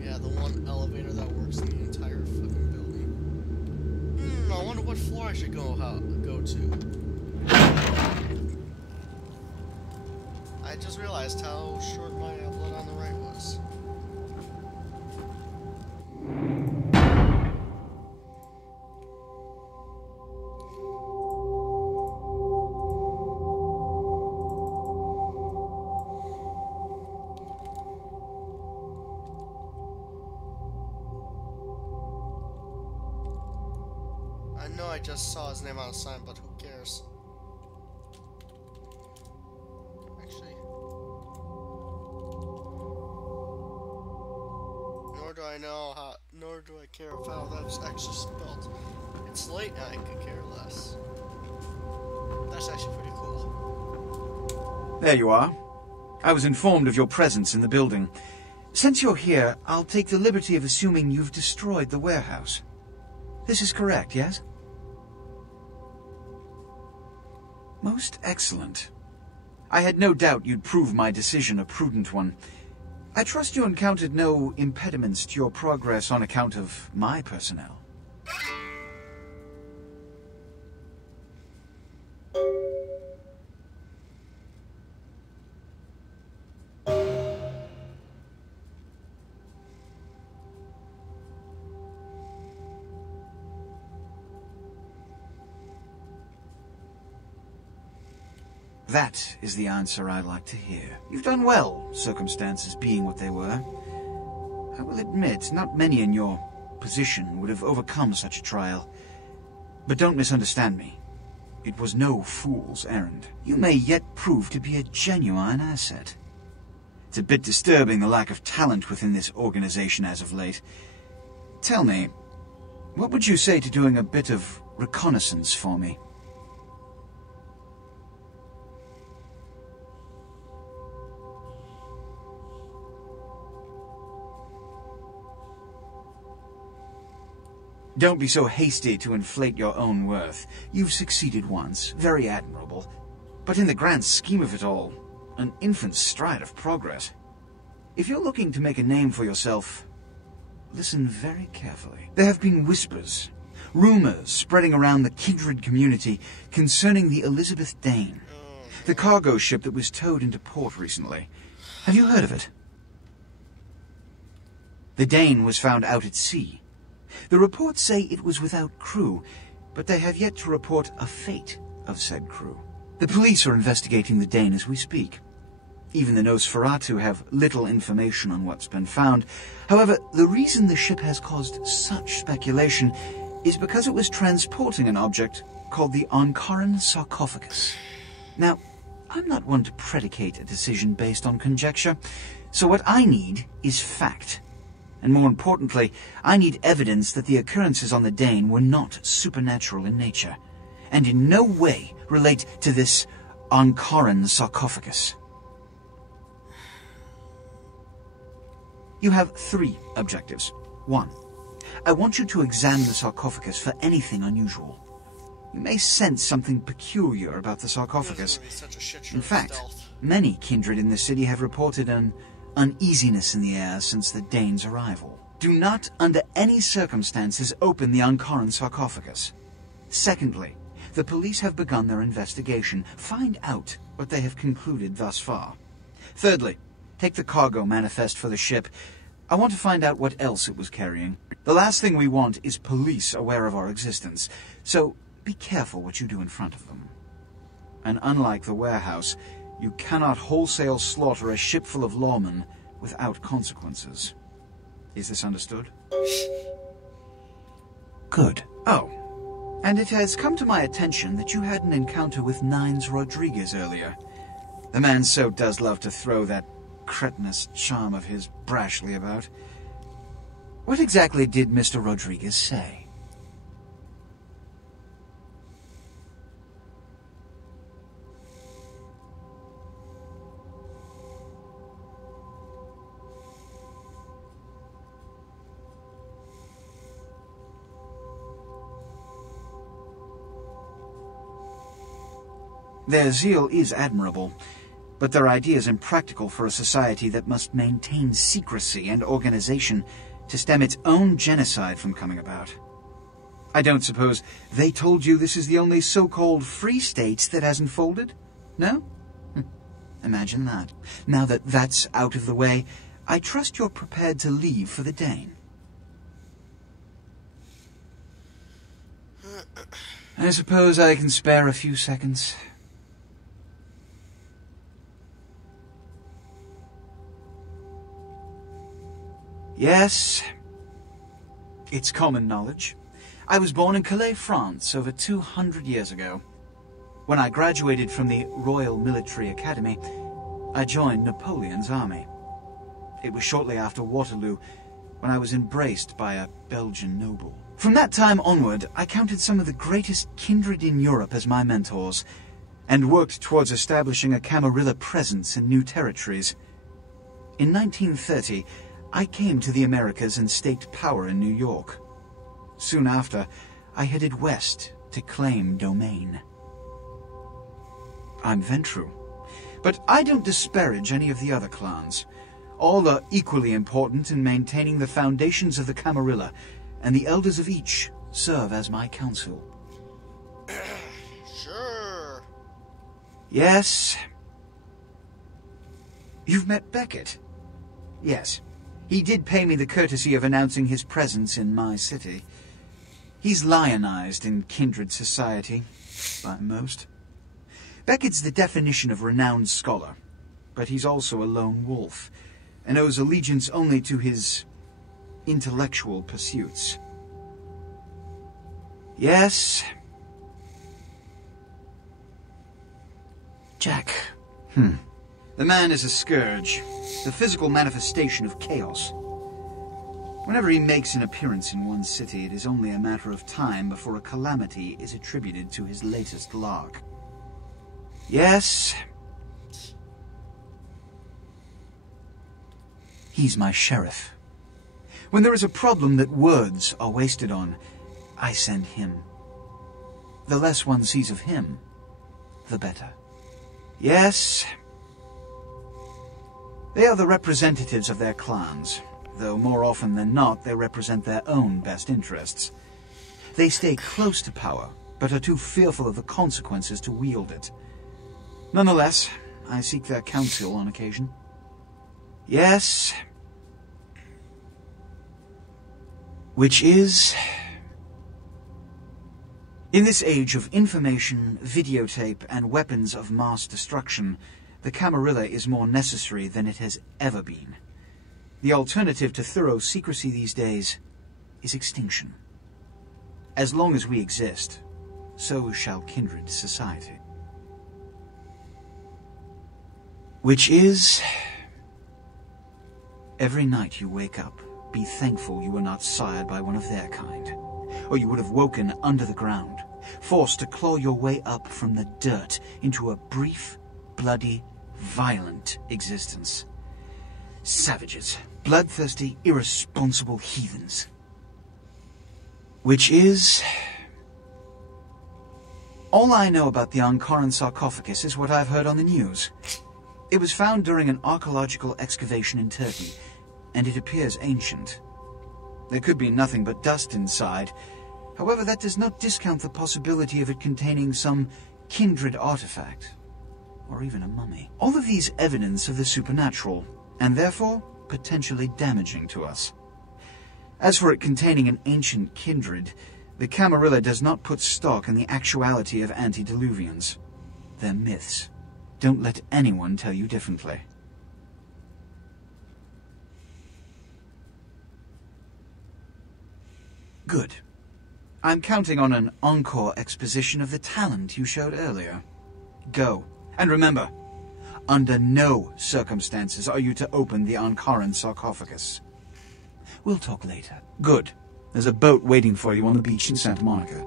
Yeah, the one elevator that works in the entire fucking building. I wonder what floor I should go to. I just realized how short my blood on the right was. I know I just saw his name on a sign, but who cares? Nor do I care of how that's actually spelled. It's late and I could care less. That's actually pretty cool. There you are. I was informed of your presence in the building. Since you're here, I'll take the liberty of assuming you've destroyed the warehouse. This is correct, yes? Most excellent. I had no doubt you'd prove my decision a prudent one. I trust you encountered no impediments to your progress on account of my personnel. That is the answer I like to hear. You've done well, circumstances being what they were. I will admit, not many in your position would have overcome such a trial. But don't misunderstand me. It was no fool's errand. You may yet prove to be a genuine asset. It's a bit disturbing the lack of talent within this organization as of late. Tell me, what would you say to doing a bit of reconnaissance for me? Don't be so hasty to inflate your own worth. You've succeeded once, very admirable. But in the grand scheme of it all, an infant stride of progress. If you're looking to make a name for yourself, listen very carefully. There have been whispers, rumors spreading around the kindred community concerning the Elizabeth Dane, the cargo ship that was towed into port recently. Have you heard of it? The Dane was found out at sea. The reports say it was without crew, but they have yet to report a fate of said crew. The police are investigating the Dane as we speak. Even the Nosferatu have little information on what's been found. However, the reason the ship has caused such speculation is because it was transporting an object called the Onkaran sarcophagus. Now, I'm not one to predicate a decision based on conjecture, so what I need is fact. And more importantly, I need evidence that the occurrences on the Dane were not supernatural in nature. and in no way relate to this Ankaran sarcophagus. You have 3 objectives. 1. I want you to examine the sarcophagus for anything unusual. You may sense something peculiar about the sarcophagus. In fact, many kindred in the city have reported an uneasiness in the air since the Danes' arrival. Do not, under any circumstances, open the Ankaran sarcophagus. Secondly, the police have begun their investigation. Find out what they have concluded thus far. Thirdly, take the cargo manifest for the ship. I want to find out what else it was carrying. The last thing we want is police aware of our existence, so be careful what you do in front of them. And unlike the warehouse, you cannot wholesale slaughter a ship full of lawmen without consequences. Is this understood? Good. Oh, and it has come to my attention that you had an encounter with Nines Rodriguez earlier. The man so does love to throw that cretinous charm of his brashly about. What exactly did Mr. Rodriguez say? Their zeal is admirable, but their ideas impractical for a society that must maintain secrecy and organization to stem its own genocide from coming about. I don't suppose they told you this is the only so-called free state that hasn't folded? No? Imagine that. Now that that's out of the way, I trust you're prepared to leave for the Dane. I suppose I can spare a few seconds. Yes, it's common knowledge. I was born in Calais, France, over 200 years ago. When I graduated from the Royal Military Academy, I joined Napoleon's army. It was shortly after Waterloo, when I was embraced by a Belgian noble. From that time onward, I counted some of the greatest kindred in Europe as my mentors, and worked towards establishing a Camarilla presence in new territories. In 1930, I came to the Americas and staked power in New York. Soon after, I headed west to claim domain. I'm Ventru, but I don't disparage any of the other clans. All are equally important in maintaining the foundations of the Camarilla, and the elders of each serve as my council. Sure. Yes. You've met Beckett? Yes. He did pay me the courtesy of announcing his presence in my city. He's lionized in kindred society, by most. Beckett's the definition of renowned scholar, but he's also a lone wolf, and owes allegiance only to his intellectual pursuits. Yes. Jack. The man is a scourge, the physical manifestation of chaos. Whenever he makes an appearance in one city, it is only a matter of time before a calamity is attributed to his latest lark. Yes. He's my sheriff. When there is a problem that words are wasted on, I send him. The less one sees of him, the better. Yes. They are the representatives of their clans, though more often than not they represent their own best interests. They stay close to power, but are too fearful of the consequences to wield it. Nonetheless, I seek their counsel on occasion. Yes. Which is... In this age of information, videotape, and weapons of mass destruction, the Camarilla is more necessary than it has ever been. The alternative to thorough secrecy these days is extinction. As long as we exist, so shall kindred society. Which is... Every night you wake up, be thankful you were not sired by one of their kind, or you would have woken under the ground, forced to claw your way up from the dirt into a brief, bloody, violent existence. Savages. Bloodthirsty, irresponsible heathens. Which is... all I know about the Ankaran sarcophagus is what I've heard on the news. It was found during an archaeological excavation in Turkey, and it appears ancient. There could be nothing but dust inside. However, that does not discount the possibility of it containing some kindred artifact, or even a mummy. All of these evidence of the supernatural, and therefore potentially damaging to us. As for it containing an ancient kindred, the Camarilla does not put stock in the actuality of antediluvians. They're myths. Don't let anyone tell you differently. Good. I'm counting on an encore exposition of the talent you showed earlier. Go. And remember, under no circumstances are you to open the Ankaran sarcophagus. We'll talk later. Good. There's a boat waiting for you on the beach in Santa Monica.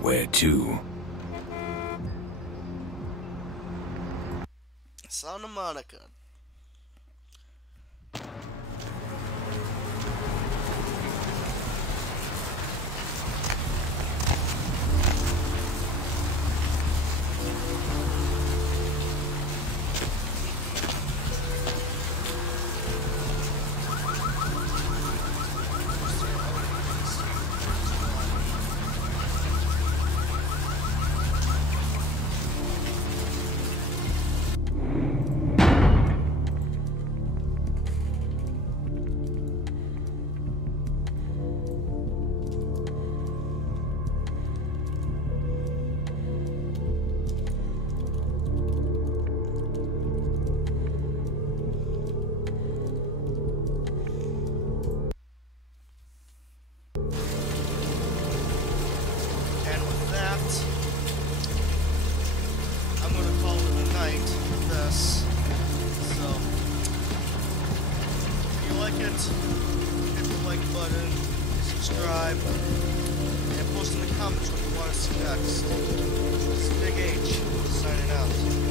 Where to? Santa Monica. Hit the like button, subscribe, and post in the comments what you want to see next. This is Big H, signing out.